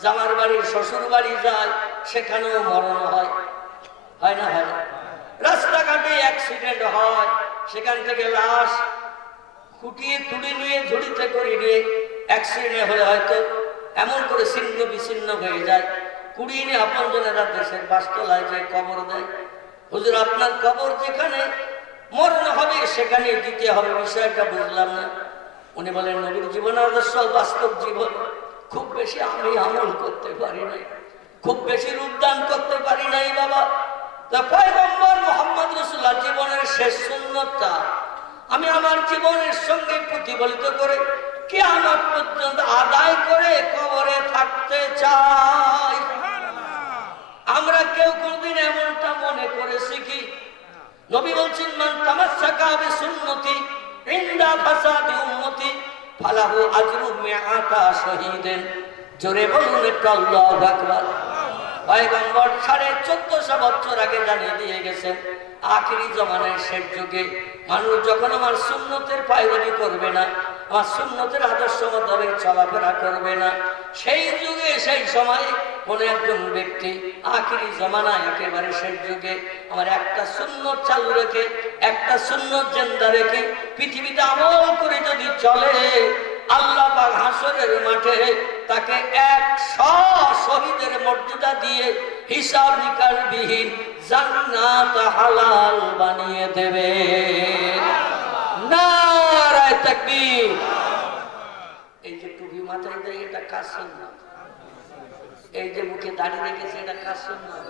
জামার বাড়ি শ্বশুর বাড়ি যায় সেখানেও মরণ হয়, হয় না? হয় না? রাস্তাঘাটে অ্যাক্সিডেন্ট হয়, সেখান থেকে লাশ খুঁটিয়ে তুলে নিয়ে ঝুড়িতে করে নিয়ে অ্যাক্সিডেন্ট হলে হয়তো এমন করে ছিন্ন বিচ্ছিন্ন হয়ে যায়, কুড়িয়ে নিয়ে আপনজনেরা দেশের বাসতলায় যে কবর দেয়। হুজুর আপনার কবর যেখানে মরণ হবে সেখানে দিতে হবে, বিষয়টা বুঝলাম না। উনি বলেন নবীর জীবন আদর্শ বাস্তব জীবন, খুব বেশি আমি আমল করতে পারি নাই, খুব বেশি রূপদান করতে পারি নাই বাবা। তা পয়গম্বর মুহাম্মদ রাসূলুল্লাহ জীবনের শেষ সুন্নতটা আমি আমার জীবনের সঙ্গে প্রতিফলিত করে কিয়ামত পর্যন্ত আদায় করে কবরে থাকতে চাই। আমরা কেউ কোনদিন এমনটা মনে করেছি কি? নবী বলছেন মান তামাসসাকা বিসুন্নতি ইনদা ফাসাদি উম্মতি ফালাহু আজরু মিআতা শহীদান। জোরে বলুন একটু আল্লাহু আকবার। পয়গম্বর 1450 বছর আগে জানিয়ে দিয়ে গেছেন, আখিরি জমানায় শেষ যুগে মানুষ যখন আমার সুন্নতের পায়রবি করবে না, আমার সুন্নতের আদর্শ মোতাবেক চলাফেরা করবে না, সেই যুগে সেই সময় কোন একজন ব্যক্তি আখিরি জমানায় একেবারে শেষ যুগে আমার একটা সুন্নত চালু রেখে, একটা সুন্নত জিন্দা রেখে পৃথিবীতে আমল করে যদি চলে, আল্লাহ পাক হাসরের মাঠে তাকে 100 শহীদের মর্যাদা দিয়ে হিসাব নিকাশ বিহীন জান্নাত হালাল বানিয়ে দেবে। নারায়ে তাকবীর। এই যে টুপি মাথায় দেয় এটা কার সুন্নাত? এই যে মুখে দাড়ি রেখেছে এটা কার সুন্নাত?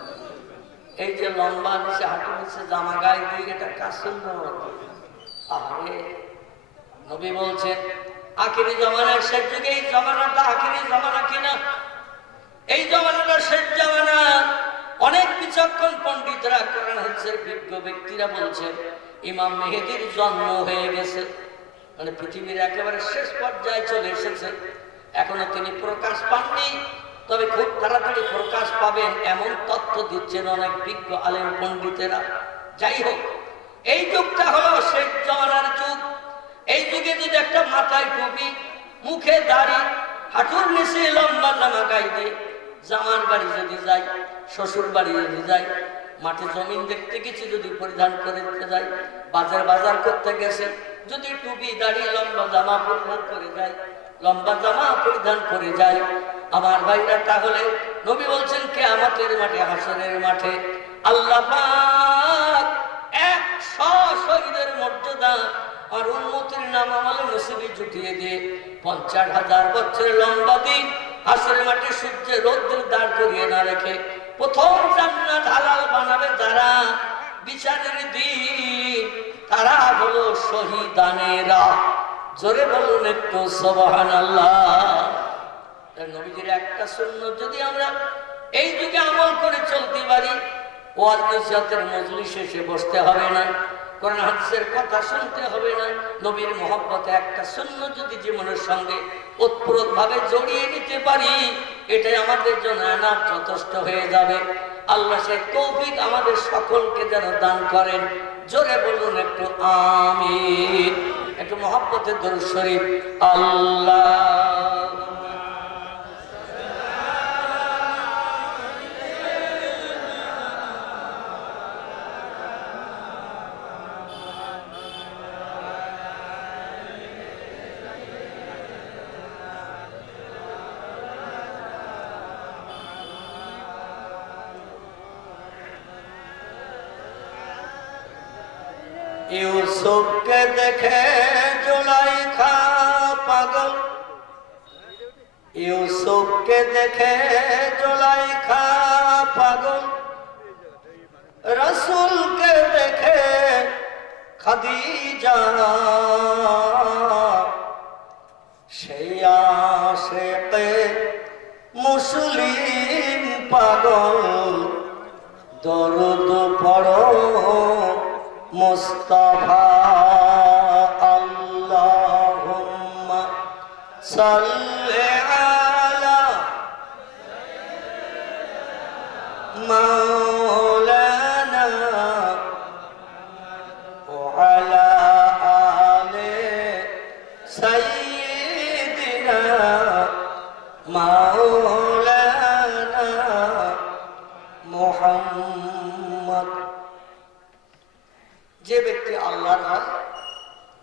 এই যে লম্বা নিচে হাঁটু নিচে জামা গায়ে দিয়ে এটা কার সুন্নাত? আরে নবী বলছেন আখিরি জমানার শেষ যুগে, এই জমানাটা আখিরি জমানা কিনা, এই জমানাটা শেষ জমানা। অনেক বিচক্ষণ পণ্ডিতরা, কোরআন হাদিসের বিজ্ঞ ব্যক্তিরা বলছেন ইমাম মেহেদীর জন্ম হয়ে গেছে, মানে পৃথিবীর একেবারে শেষ পর্যায়ে চলে এসেছে। এখনো তিনি প্রকাশ পাননি, তবে খুব তাড়াতাড়ি প্রকাশ পাবেন এমন তথ্য দিচ্ছেন অনেক বিজ্ঞ আলেম পণ্ডিতেরা। যাই হোক, এই যুগটা হলো শেষ জমানার যুগ। এই যুগে যদি একটা মাথায় টুপি, মুখে দাড়ি, হাঁটুর নিচে লম্বা জামা গায়ে দিয়ে জামার বাড়ি যদি যাই, শ্বশুর বাড়ি যদি যাই, মাঠে জমিন দেখতে কিছু যদি পরিধান করে যায়, বাজার করতে গেছে যদি টুপি দাড়ি লম্বা জামা পরিধান করে যায়, লম্বা জামা পরিধান করে যায়, আমার ভাইরা, তাহলে নবী বলছেন কিয়ামতের মাঠে, হাসরের মাঠে আল্লাহ পাক 100 শহীদের মর্যাদা আর উম্মতের নাম আমলে নসিবে জুটিয়ে দিয়ে 50,000 বছর লম্বা দিন হাসরের মাঠে সূর্যের রৌদ্রে দাঁড় করিয়ে না রেখে প্রথম জান্নাত হালাল বানাবে যারা, বিচারের দিন তারা হলো শহীদানেরা। জোরে বলুন একটু সুবহানাল্লাহ। নবীজির একটা সুন্নাত যদি আমরা এই যুগে আমল করে চলতে পারি, ওয়াজ নসিহতের মজলিসে এসে বসতে হবে না, কোরআন হাদিসের কথা শুনতে হবে না, নবীর মহব্বতে একটা সুন্নাত যদি জীবনের সঙ্গে ওতপ্রোতভাবে জড়িয়ে নিতে পারি, এটাই আমাদের জন্য এনাফ, যথেষ্ট হয়ে যাবে। আল্লাহ সেই তৌফিক আমাদের সকলকে যেন দান করেন। জোরে বলুন একটু আমিন। একটু মহব্বতের দরুদ শরীফ। আল্লাহ ইউসুফকে দেখে জুলাইখা পাগল, ইউসুফকে দেখে জুলাইখা পাগল, রাসূলকে দেখে খাদিজা, সেই আশিকে মুসলিম পাগল, দরুদ পড়ো মুস্তাফা, আল্লাহুম্মা সাল্লি আলা মাওলানা ওয়া আলা আলি সাইয়্যিদিনা মাওলানা মুহাম্মদ। যে ব্যক্তি আল্লাহর হয়,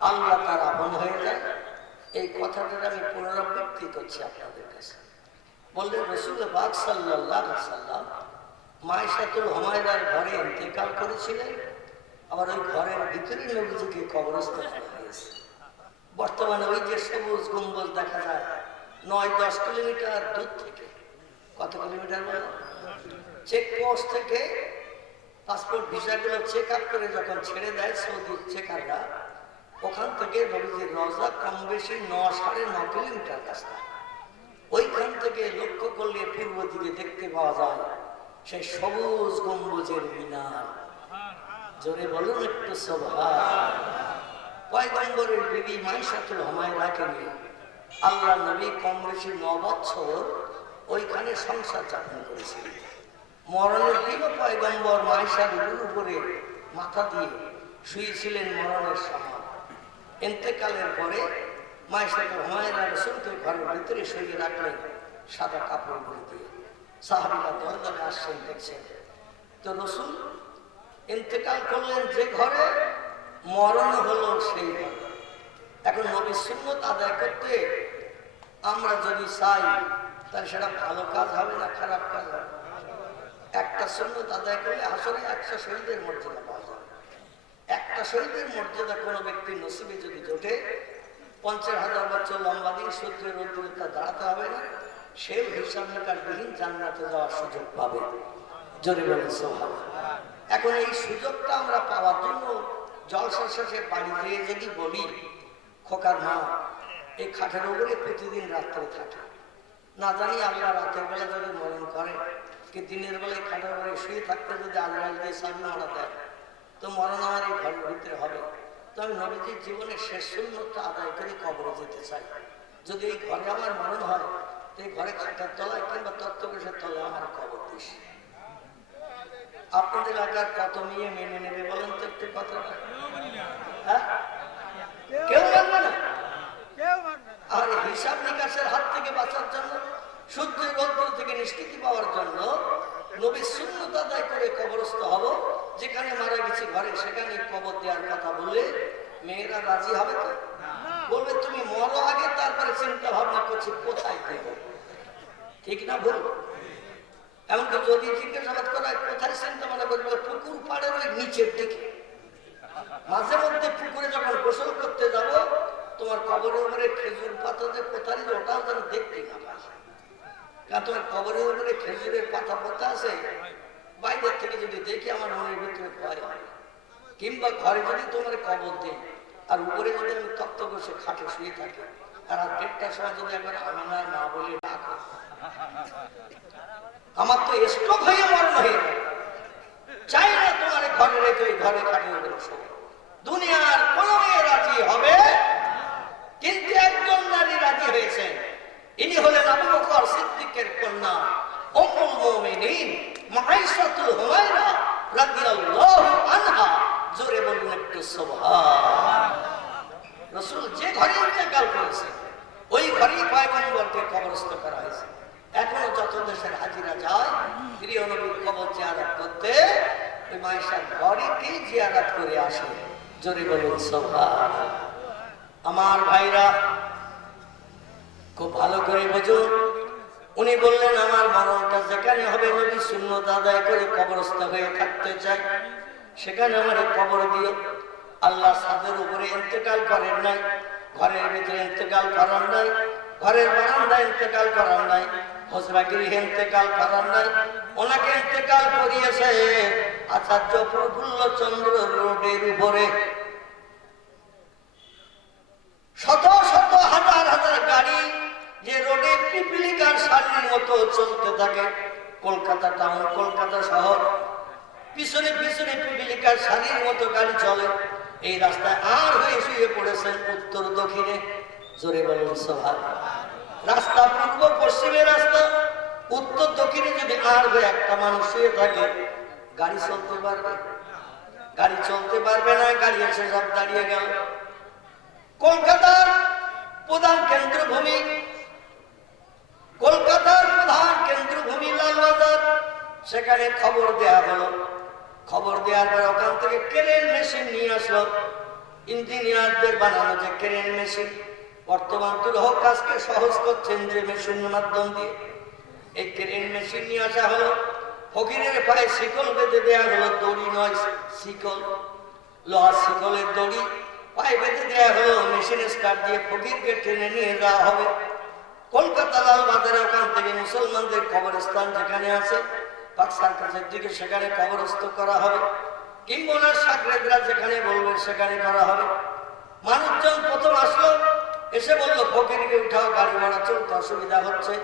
আল্লাহ তার আপন হয়ে যায়। এই কথাটা আমি পুনরাবৃত্তি করছি আপনাদের কাছে। বললেন রাসূল পাক সাল্লাল্লাহু আলাইহি সাল্লাম মায়েশাতুল হুমায়রার ঘরে ইন্তেকাল করেছিলেন, আবার ওই ঘরের ভিতরে নবীজিকে কবরস্থ করা হয়েছে। বর্তমানে ওই যে সবুজ গম্বুজ দেখা যায় 9-10 কিলোমিটার দূর থেকে, কত কিলোমিটার বলো, চেকপোস্ট থেকে পাসপোর্ট ভিসাগুলো চেক আপ করে যখন ছেড়ে দেয় সৌদি চেকাররা, ওখান থেকে নবীজির রওজা কম বেশি 9-9.5 কিলোমিটার রাস্তা। ওইখান থেকে লক্ষ্য করলে পূর্ব দিকে দেখতে পাওয়া যায় সেই সবুজ গম্বুজের মিনার। জোরে বলুন একটু সুবহান। পয়গম্বরের বিবি মাইশাতুল হুমায়রাকে নিয়ে আল্লাহ নবী কম বেশি 9 বছর ওইখানে সংসার যাপন করেছিলেন। মরণের দিনও পয়গম্বর মায়েশার উপরে মাথা দিয়ে শুয়েছিলেন মরণের সময়। ইন্তেকালের পরে মায়েশাকে হুমায়রা রাসূলকে ঘরের ভিতরে শুয়ে রাখলেন সাদা কাপড় দিয়ে। সাহাবীরা দলে দলে আসছেন, দেখছেন। তো রসুল ইন্তেকাল করলেন যে ঘরে, মরণ হলো সেই ঘরে। এখন নবীর সুন্নত আদায় করতে আমরা যদি চাই তাহলে সেটা ভালো কাজ হবে না খারাপ কাজ হবে? একটা সুন্নত আদায় করলে আসলে 100 শহীদের মর্যাদা পাওয়া যাবে। একটা শহীদের মর্যাদা কোনো ব্যক্তির নসিবে যদি জোটে, 50,000 বছর লম্বা দিন সূর্যের রোদ্দুরে তা দাঁড়াতে হবে না, সেই হিসাব নিকাশবিহীন জান্নাতে যাওয়ার সুযোগ পাবে। জোরে বলেন সুবহানাল্লাহ। এখন এই সুযোগটা আমরা পাওয়ার জন্য জলসা শেষে বাড়ি যেয়ে যদি বলি, খোকার মা এই খাটের উপরে প্রতিদিন রাত্রে থাকে, না জানি আল্লাহ রাতের বেলা যদি মরণ করে কি দিনের বেলায় খাটের উপরে শুয়ে থাকতে যদি আল্লাহ দিয়ে সামনে মারা দেয়, তো মরণ আমার এই ঘরের ভিতরে হবে। তো আমি নবীজির জীবনের শেষ সুন্নতটা আদায় করে কবরে যেতে চাই। যদি এই ঘরে আমার মরণ হয়, তো এই ঘরে খাটের তলায় কিংবা তত্ত্বকেশের তলায় আমার কবর দিস। আপনাদের এলাকার কত মেয়ে মেনে নেবে বলেন তো একটু কথাটা? হ্যাঁ, কেউ মানবে না। আর হিসাব নিকাশের হাত থেকে বাঁচার জন্য, সূর্যের রৌদ্র থেকে নিষ্কৃতি পাওয়ার জন্য নবীর সুন্নত আদায় করে কবরস্থ হব। যেখানে মারা গেছি ঘরে সেখানে কবর দেওয়ার কথা বললে মেয়েরা রাজি হবে তো? বলবে তুমি মরো আগে, তারপরে চিন্তা ভাবনা করছি কোথায় দেব। ঠিক না ভুল? এমনকি যদি জিজ্ঞাসাবাদ করা হয় কোথায় চিন্তা ভাবনা করবে, পুকুর পাড়ের ওই নিচের দিকে। মাঝে মধ্যে পুকুরে যখন গোসল করতে যাব, তোমার কবরের উপরে খেজুর পাতা যে কোথায়, ওটাও যেন দেখতে না পাই। কারণ তোমার কবরের উপরে খেজুরের পাতা পোতা আছে, বাইরের থেকে যদি দেখি আমার মনের ভিতরে ভয় হয়। কিংবা ঘরে যদি তোমার কবর দেয় আর উপরে যদি আমি তত্ত্ব বসে খাটে শুয়ে থাকি, আর 1:30টার সময় যদি একবার আমি না বলে ডাকো, আমার তো স্ট্রোক হয়ে মরণ হয়ে যাবে। চাই না তোমার ঘরে রেখে ঘরে খাটে বসে। দুনিয়ার কোন মেয়ে রাজি হবে, কিন্তু একজন নারী রাজি হয়েছেন। ইনি হলেন আবু বকর সিদ্দিকের কন্যা উম্মুল মুমিনিন মাইশাতুল হুমায়রা রাদিয়াল্লাহু আনহা। জোরে বলুন একটু সুবহান। রাসূল যে ঘরে ইন্তেকাল করেছে ওই ঘরেই পয়গম্বরকে কবরস্থ করা হয়েছে। এখনো যত দেশের হাজিরা যায় প্রিয় নবীর কবর জিয়ারত করতে, ওই মায়েশার ঘরেই জিয়ারত করে আসে। জোরে বলুন সুবহান। আমার ভাইরা খুব ভালো করে বুঝুন। উনি বললেন আমার মরণটা যেখানে হবে নবী সুন্নত আদায় করে কবরস্থ হয়ে থাকতে চাই, সেখানে আমার কবর দিও। আল্লাহ ছাদের উপরে ইন্তেকাল করেন নাই, ঘরের ভিতরে ইন্তেকাল করার নাই, ঘরের বারান্দায় ইন্তেকাল করার নাই, হুজরা গৃহে ইন্তেকাল করার নাই। ওনাকে ইন্তেকাল করিয়েছে আচার্য প্রফুল্ল চন্দ্র রোডের উপরে। শত শত হাজার হাজার গাড়ি যে রোডে পিপিলিকার সারির মতো চলতে থাকে, কলকাতা টাউন, কলকাতা শহর, পিছনে পিছনে পিপিলিকার সারির মতো গাড়ি চলে। এই রাস্তায় আর হয়ে শুয়ে পড়েছেন উত্তর দক্ষিণে। জোরে বলুন সুবহানাল্লাহ। রাস্তা পূর্ব পশ্চিমে রাস্তা, উত্তর দক্ষিণে যদি আর হয়ে একটা মানুষ শুয়ে থাকে, গাড়ি চলতে পারবে? গাড়ি চলতে পারবে না, গাড়ি এসে সব দাঁড়িয়ে গেল। কলকাতার প্রধান কেন্দ্রভূমি, কলকাতার প্রধান কেন্দ্রভূমি লালবাজার, সেখানে খবর দেয়া হলো। খবর দেওয়ার পর ওখান থেকে ক্রেন মেশিন নিয়ে আসলো। ইঞ্জিনিয়ারদের বানানো যে ক্রেন মেশিন বর্তমান দুরূহ কাজকে সহজ করছেন যে মেশিনের মাধ্যম দিয়ে, এই ক্রেন মেশিন নিয়ে আসা হলো। ফকিরের পায়ে শিকল বেঁধে দেওয়া হলো, দড়ি নয় শিকল, লোহার শিকলের দড়ি পায়ে বেঁধে দেওয়া হলো। মেশিন স্টার্ট দিয়ে ফকিরকে টেনে নিয়ে যাওয়া হবে কলকাতা লালবাজারে। ওখান থেকে মুসলমানদের কবরস্থান যেখানে আছে পাক সার্কাসের দিকে, সেখানে কবরস্থ করা হবে। কিংবা সাকরেদরা যেখানে বলবে সেখানে করা হবে। মানুষজন প্রথম আসলো, এসে বললো ফকিরকে উঠাও, গাড়ি ভাড়া চলতে অসুবিধা হচ্ছে।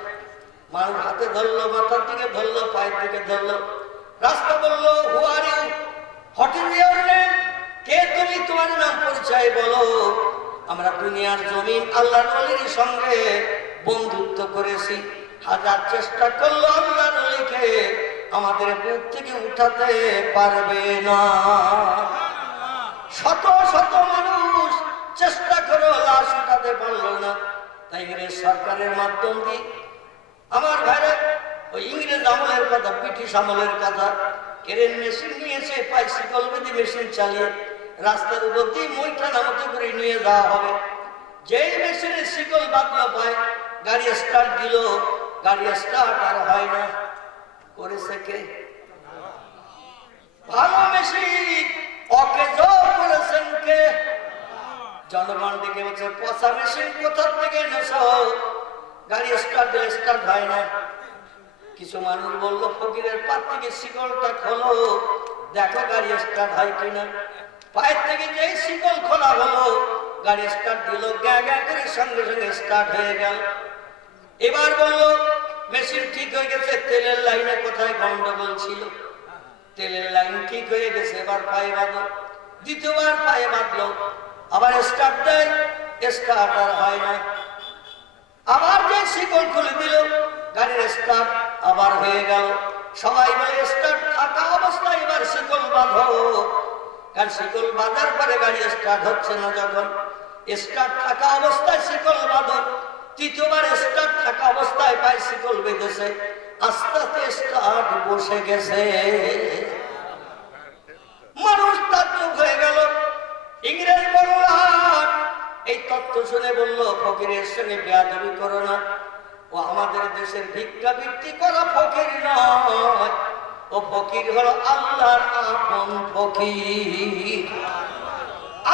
মানুষ হাতে ধরলো, মাথার দিকে ধরলো, পায়ের দিকে ধরলো। রাস্তা বললো who are you, what is your name, কে তুমি, তোমার নাম পরিচয় বলো। আমরা দুনিয়ার জমিন আল্লাহর ওলির সঙ্গে বন্ধুত্ব করেছি। হাজার চেষ্টা করলো আল্লাহর ওলিকে আমাদের বুক থেকে উঠাতে পারবে না। শত শত মানুষ চেষ্টা করে লাশ উঠাতে পারলো না। তাই ইংরেজ সরকারের মাধ্যম দিয়ে আমার ভাইরা ওই ইংরেজ আমলের কথা, ব্রিটিশ আমলের কথা, ক্রেন মেশিন নিয়েছে, বাইসাইকেল বেঁধে মেশিন চালিয়ে রাস্তার উপর দিয়ে মইঠানা মতো করে নিয়ে যাওয়া হবে। যেই মেশিনের শিকল বাঁধলো পায়, গাড়ি স্টার্ট দিল, গাড়ি স্টার্ট আর হয় না। করেছে কে? ভালো মেশিন ওকে জোর করেছেন কে? জনগণ ডেকে বলছে পচা মেশিন কোথা থেকে এনেছো? গাড়ি স্টার্ট দিলে স্টার্ট হয় না। কিছু মানুষ বললো ফকিরের পা থেকে শিকলটা খোলো, দেখো গাড়ি স্টার্ট হয় কিনা। পায়ের থেকে যেই শিকল খোলা হলো, গাড়ি স্টার্ট দিল, গ্যা গ্যা করে সঙ্গে সঙ্গে স্টার্ট হয়ে গেল। এবার বললো মেশিন ঠিক হয়ে গেছে, তেলের লাইনে কোথায় গন্ডগোল ছিল, তেলের লাইন ঠিক হয়ে গেছে, এবার পায়ে বাঁধো। দ্বিতীয়বার পায়ে বাঁধলো, আবার স্টার্ট দেয়, স্টার্ট আর হয় না। আবার যে শিকল খুলে দিল, গাড়ির স্টার্ট আবার হয়ে গেল। সবাই বলে স্টার্ট থাকা অবস্থায় এবার শিকল বাঁধো, কারণ শিকল বাঁধার পরে গাড়ি স্টার্ট হচ্ছে না। যখন স্টার্ট থাকা অবস্থায় শিকল বাঁধো, তৃতীয়বার স্টার্ট থাকা অবস্থায় পায়ে শিকল বেঁধেছে, আস্তে আস্তে স্টার্ট বসে গেছে। মানুষ তাজ্জব হয়ে গেল। ইংরেজ বড়লাট এই তথ্য শুনে বলল ফকিরের সঙ্গে বেয়াদবি করো না, ও আমাদের দেশের ভিক্ষাবৃত্তি করা ফকির নয়, ও ফকির হলো আল্লাহর আপন ফকির।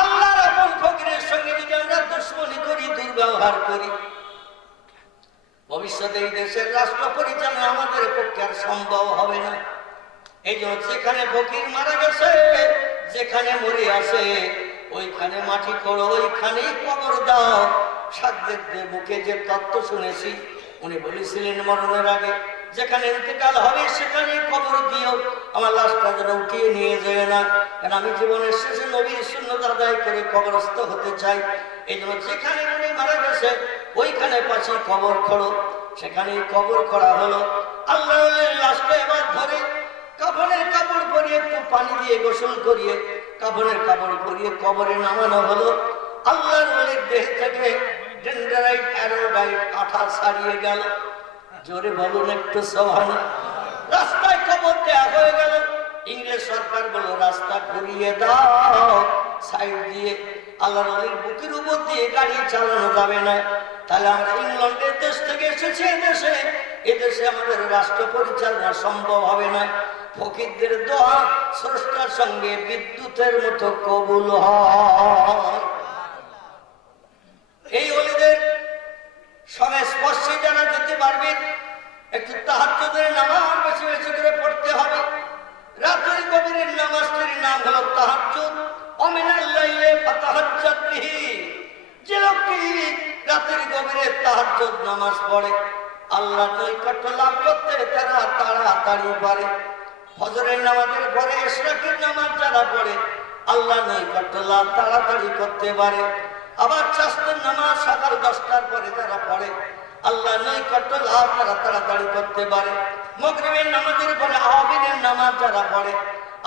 আল্লাহর আপন ফকিরের সঙ্গে যদি আমরা দুশ্মনী করি, দুর্ব্যবহার করি, ভবিষ্যতে এই দেশের রাষ্ট্র পরিচালনা আমাদের পক্ষে আর সম্ভব হবে না। এই জন্য যেখানে ফকির মারা গেছে, যেখানে মরে আছে, ওইখানে মাটি করো, ওইখানেই কবর দাও। সাধকদের মুখে যে তত্ত্ব শুনেছি, উনি বলেছিলেন মরণের আগে যেখানে ইন্তেকাল হবে সেখানেই কবর দিও, আমার লাশটা যেন উঠিয়ে নিয়ে যায় না। কারণ আমি জীবনের শেষে নবীর সুন্নাত আদায় করে কবরস্থ হতে চাই। এই জন্য যেখানে উনি মারা গেছে ওইখানে পাশে কবর খোঁড়ো, সেখানেই কবর করা হলো। আল্লাহ লাশটা এবার ধরে কাফনের কাপড় পরিয়ে, একটু পানি দিয়ে গোসল করিয়ে কাফনের কাপড় পরিয়ে কবরে নামানো হলো। আল্লাহর ওলির দেহ থেকে ডেন্ডারাইট, অ্যারোডাইট, কাঁটা ছাড়িয়ে গেল। জোরে বলুন একটু সুবহানাল্লাহ। রাস্তায় কবর দেয়া হয়ে গেল। ইংরেজ সরকার বলল রাস্তা ঘুরিয়ে দাও সাইড দিয়ে, আল্লাহর ওলির বুকের উপর দিয়ে গাড়ি চালানো যাবে না। তাহলে আমরা ইংল্যান্ডের দেশ থেকে এসেছি এদেশে আমাদের রাষ্ট্র পরিচালনা সম্ভব হবে না। ফকিরদের দোয়া স্রষ্টার সঙ্গে বিদ্যুতের মতো কবুল হয়। এই ওলিদের সংস্পর্শে যারা যেতে পারবে, একটু তাহাজ্জুদের নামাজ বেশি বেশি করে পড়তে হবে। রাতের গভীরের নামাজটির নাম হলো তাহাজ্জুদ। ওমিনাল লাইলি ফাতাহাজ্জাদ বিহি। যে লোকটি রাতের গভীরে তাহাজ্জুদ নামাজ পড়ে, আল্লাহর নৈকট্য লাভ করতে তারা তাড়াতাড়ি পারে। ফজরের নামাজের পরে ইশরাকের নামাজ যারা পড়ে, আল্লাহর নৈকট্য লাভ তাড়াতাড়ি করতে পারে। আবার চাষের নামাজ সকাল 10টার পরে যারা পড়ে, আল্লাহর নৈকট্য লাভ তারা তাড়াতাড়ি করতে পারে। মাগরিবের নামাজের পরে আওয়াবিনের নামাজ যারা পড়ে,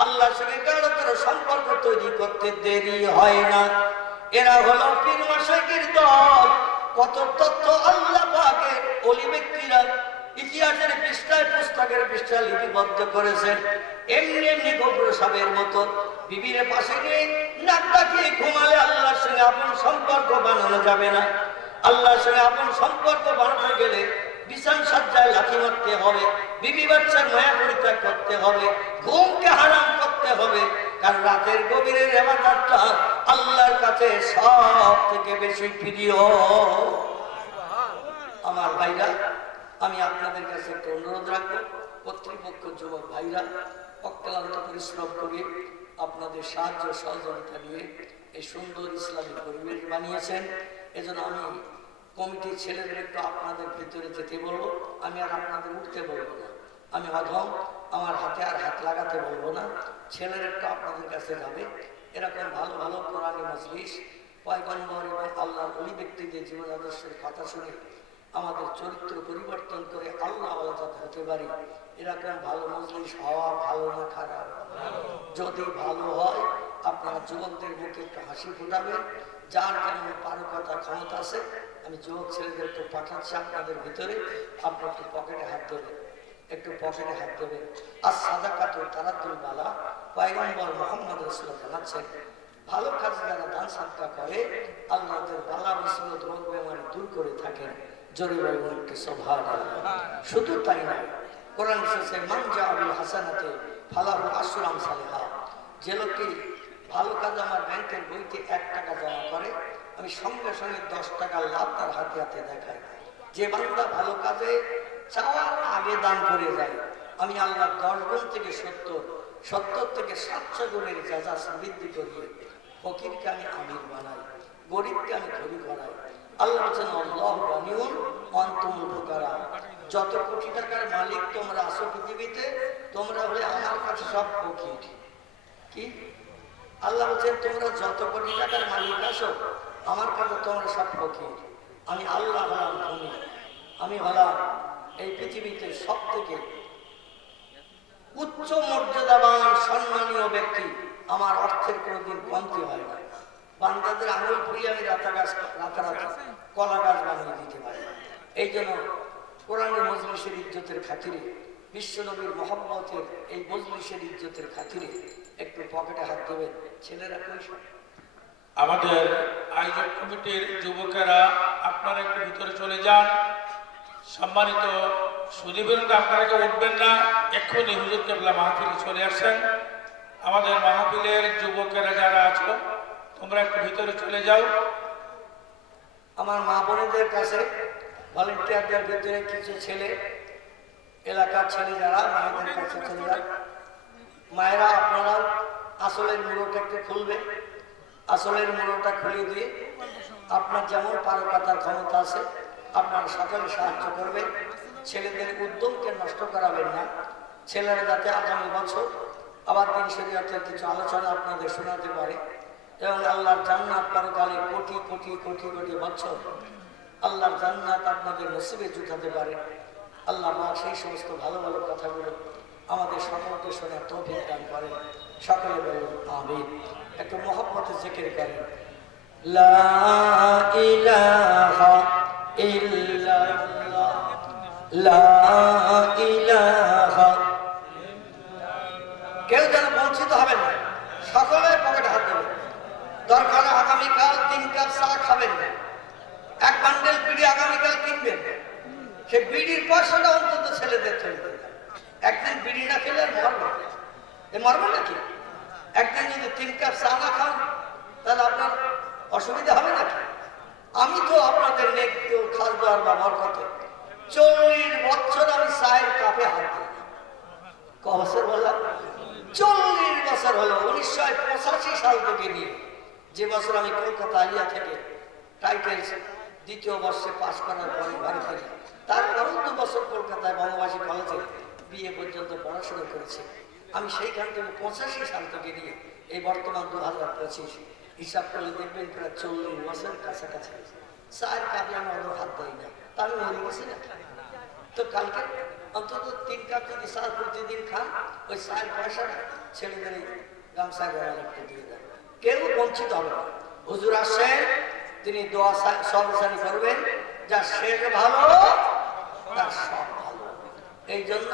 আল্লাহর সঙ্গে গাঢ়তর সম্পর্ক তৈরি করতে দেরি হয় না। এরা হলো পীর মাশায়েখের দল। কত তথ্য আল্লাহ পাকের ওলি ব্যক্তিরা ইতিহাসের পৃষ্ঠায়, পুস্তকের পৃষ্ঠায় লিপিবদ্ধ করেছেন। এমনি এমনি গোপ্রসাবের মতো বিবির পাশে নিয়ে নাক ডাকিয়ে ঘুমালে আল্লাহর সঙ্গে আপন সম্পর্ক বানানো যাবে না। আল্লাহর সঙ্গে আপন সম্পর্ক বানাতে গেলে বিছান সজ্জায় লাথি মারতে হবে, বিবি বাচ্চার মায়া পরিত্যাগ করতে হবে, ঘুমকে হারাম করতে হবে। কারণ রাতের গভীরের ইবাদতটা আল্লাহর কাছে সব থেকে বেশি প্রিয়। আমার ভাইরা, আমি আপনাদের কাছে একটা অনুরোধ রাখবো, কর্তৃপক্ষ, যুবক ভাইরা অক্লান্ত পরিশ্রম করে আপনাদের সাহায্য সহযোগিতা নিয়ে এই সুন্দর ইসলামী পরিবেশ বানিয়েছেন। এজন্য আমি কমিটির ছেলেদের একটু আপনাদের ভেতরে যেতে বলবো। আমি আর আপনাদের উঠতে বলবো না, আমি অধম, আমার হাতে আর হাত লাগাতে বলবো না। ছেলেরা একটু আপনাদের কাছে যাবে। এরকম ভালো ভালো কোরআনী মজলিস, পয়গম্বর এবং আল্লাহর ওলি ব্যক্তিদের জীবন আদর্শের কথা শুনে আমাদের চরিত্র পরিবর্তন করে আল্লাহ যাতে হতে পারি। এরকম ভালো মজলিস হওয়া ভালো না খারাপ? যদি ভালো হয় আপনারা যুবকদের মুখে একটু হাসি ফোটাবেন। যার যেমন পারকতা ক্ষমতা আছে, আমি যুবক ছেলেদেরকে পাঠাচ্ছি আপনাদের ভিতরে, আপনি একটু পকেটে হাত দেবেন, একটু পকেটে হাত দেবেন। আর সাদাকাতুল তারাতুল বালা, পয়গম্বর মুহাম্মদ রাসূলুল্লাহ জানাচ্ছেন ভালো কাজে যারা দান সাদকা করে আল্লাহ তাদের বালা মুসিবত রোগ বেমারি দূর করে থাকেন। জোরে বলুন একটু সুবহানাল্লাহ। শুধু তাই নয়, কোরআন এসেছে মান জাআবিল হাসানাতে ফালাহু আশরু আমসালিহা। যে লোকটি ভালো কাজ আমার ব্যাংকের বইতে 1 টাকা জমা করে, আমি সঙ্গে সঙ্গে 10 টাকা লাভ তার হাতে হাতে দেখাই। যে বান্দা ভালো কাজে চাওয়ার আগে দান করে যায়, আমি আল্লাহ 10 গুণ থেকে 70 থেকে 700 গুণের জাযা বৃদ্ধি করিয়ে ফকিরকে আমি আমির বানাই, গরিবকে আমি ধনী করাই। আল্লাহ বলেছেন আল্লাহু গানিয়ুন ওয়া আনতুমুল ফুকারা। যত কোটি টাকার মালিক তোমরা আছো পৃথিবীতে, তোমরা হলে আমার কাছে সব ফকির। কি আল্লাহ বলছেন তোমরা যত কোটি টাকার মালিক আছো আমার কাছে তোমরা সব ফকির। আমি আল্লাহ হলাম ধনী, আমি হলাম এই পৃথিবীতে সব থেকে উচ্চ মর্যাদাবান সম্মানীয় ব্যক্তি। আমার অর্থের কোনোদিন কমতি হয় না। বান্দাদের আঙুল ফুরিয়ে আমি রাতারাতি কলা গাছ বানিয়ে দিতে পারি। এই জন্য কোরআনের মজলিসের ইজ্জতের খাতিরে, বিশ্বনবীর মহব্বতের এই মজলিসের ইজ্জতের খাতিরে একটু পকেটে হাত দেবেন। ছেলেরা কই? আমাদের আয়োজক কমিটির যুবকেরা আপনারা একটু ভিতরে চলে যান। সম্মানিত সুদীবৃন্দ, আপনারা কেউ উঠবেন না, এক্ষুনি হুজুর কেবলা মাহফিলে চলে আসেন। আমাদের মাহফিলের যুবকেরা যারা আছো তোমরা একটু ভিতরে চলে যাও। আমার মা বোনেদের কাছে ভলেন্টিয়ারদের ভিতরে কিছু ছেলে, এলাকার ছেলে যারা মায়েদের কাছে চলে যান। মায়েরা আপনারা আসলের মুড়োটা একটু খুলবেন। আসলের মুড়োটা খুলে দিয়ে আপনার যেমন পারকাতার ক্ষমতা আছে আপনারা সকলে সাহায্য করবেন। ছেলেদের উদ্যমকে নষ্ট করাবেন না। ছেলেরা যাতে আগামী বছর আবার দিন শরীয়তের কিছু আলোচনা আপনাদের শোনাতে পারে এবং আল্লাহর জান্নাত পরকালে কোটি কোটি কোটি কোটি বছর আল্লাহর জান্নাত আপনাদের নসিবে জুটাতে পারে। আল্লাহ পাক সেই সমস্ত ভালো ভালো কথাগুলো আমাদের সকলকে শোনার তৌফিক দান করেন। সকলে বলুন আমিন। একটু মহব্বতে জিকির করেন, লা ইলাহা ইল্লাল্লাহ, লা ইলাহা। কেউ যেন বঞ্চিত হবেন না। সকলে পকেটে হাত দেবেন। দরকার আগামীকাল 3 কাপ চা খাবেন না, 1 বান্ডেল বিড়ি আগামীকাল কিনবেন। সে বিড়ির পয়সাটা অন্তত ছেলেদের চলবে। একদিন বিড়ি না খেলে আর মরবে, মরবে নাকি? একদিন যদি 3 কাপ চা না খান তাহলে আপনার অসুবিধা হবে নাকি? আমি তো আপনাদের নেক খাস দেওয়ার বাবার কথা 40 বছর আমি চায়ের কাপে হাত দিই। ক বছর বললাম? 40 বছর হলো। 1985 সাল থেকে নিয়ে যে বছর আমি কলকাতা আলিয়া থেকে টাইটেল 2য় বর্ষে পাশ করার পরে বাড়ি ফিরি, তারপরেও 2 বছর কলকাতায় বঙ্গবাসী কলেজে বিএ পর্যন্ত পড়াশোনা করেছি। আমি সেইখান থেকে 85 সাল থেকে নিয়ে এই বর্তমান 2025 হিসাব করলে দেখবেন প্রায় 40 বছরের কাছাকাছি। চায়ের কাপে আমি অত হাত দেয় না, তা আমি মরে গেছি না। তো কালকে অন্তত 3 কাপ যদি চা প্রতিদিন খান, ওই চায়ের পয়সাটা ছেলেদের গামছায় একটু দিয়ে দেন। কেউ বঞ্চিত হবে না। হুজুর আসেন, তিনি দোয়া সবসানি করবেন, যা শেষ ভালো তার সব ভালো। এই জন্য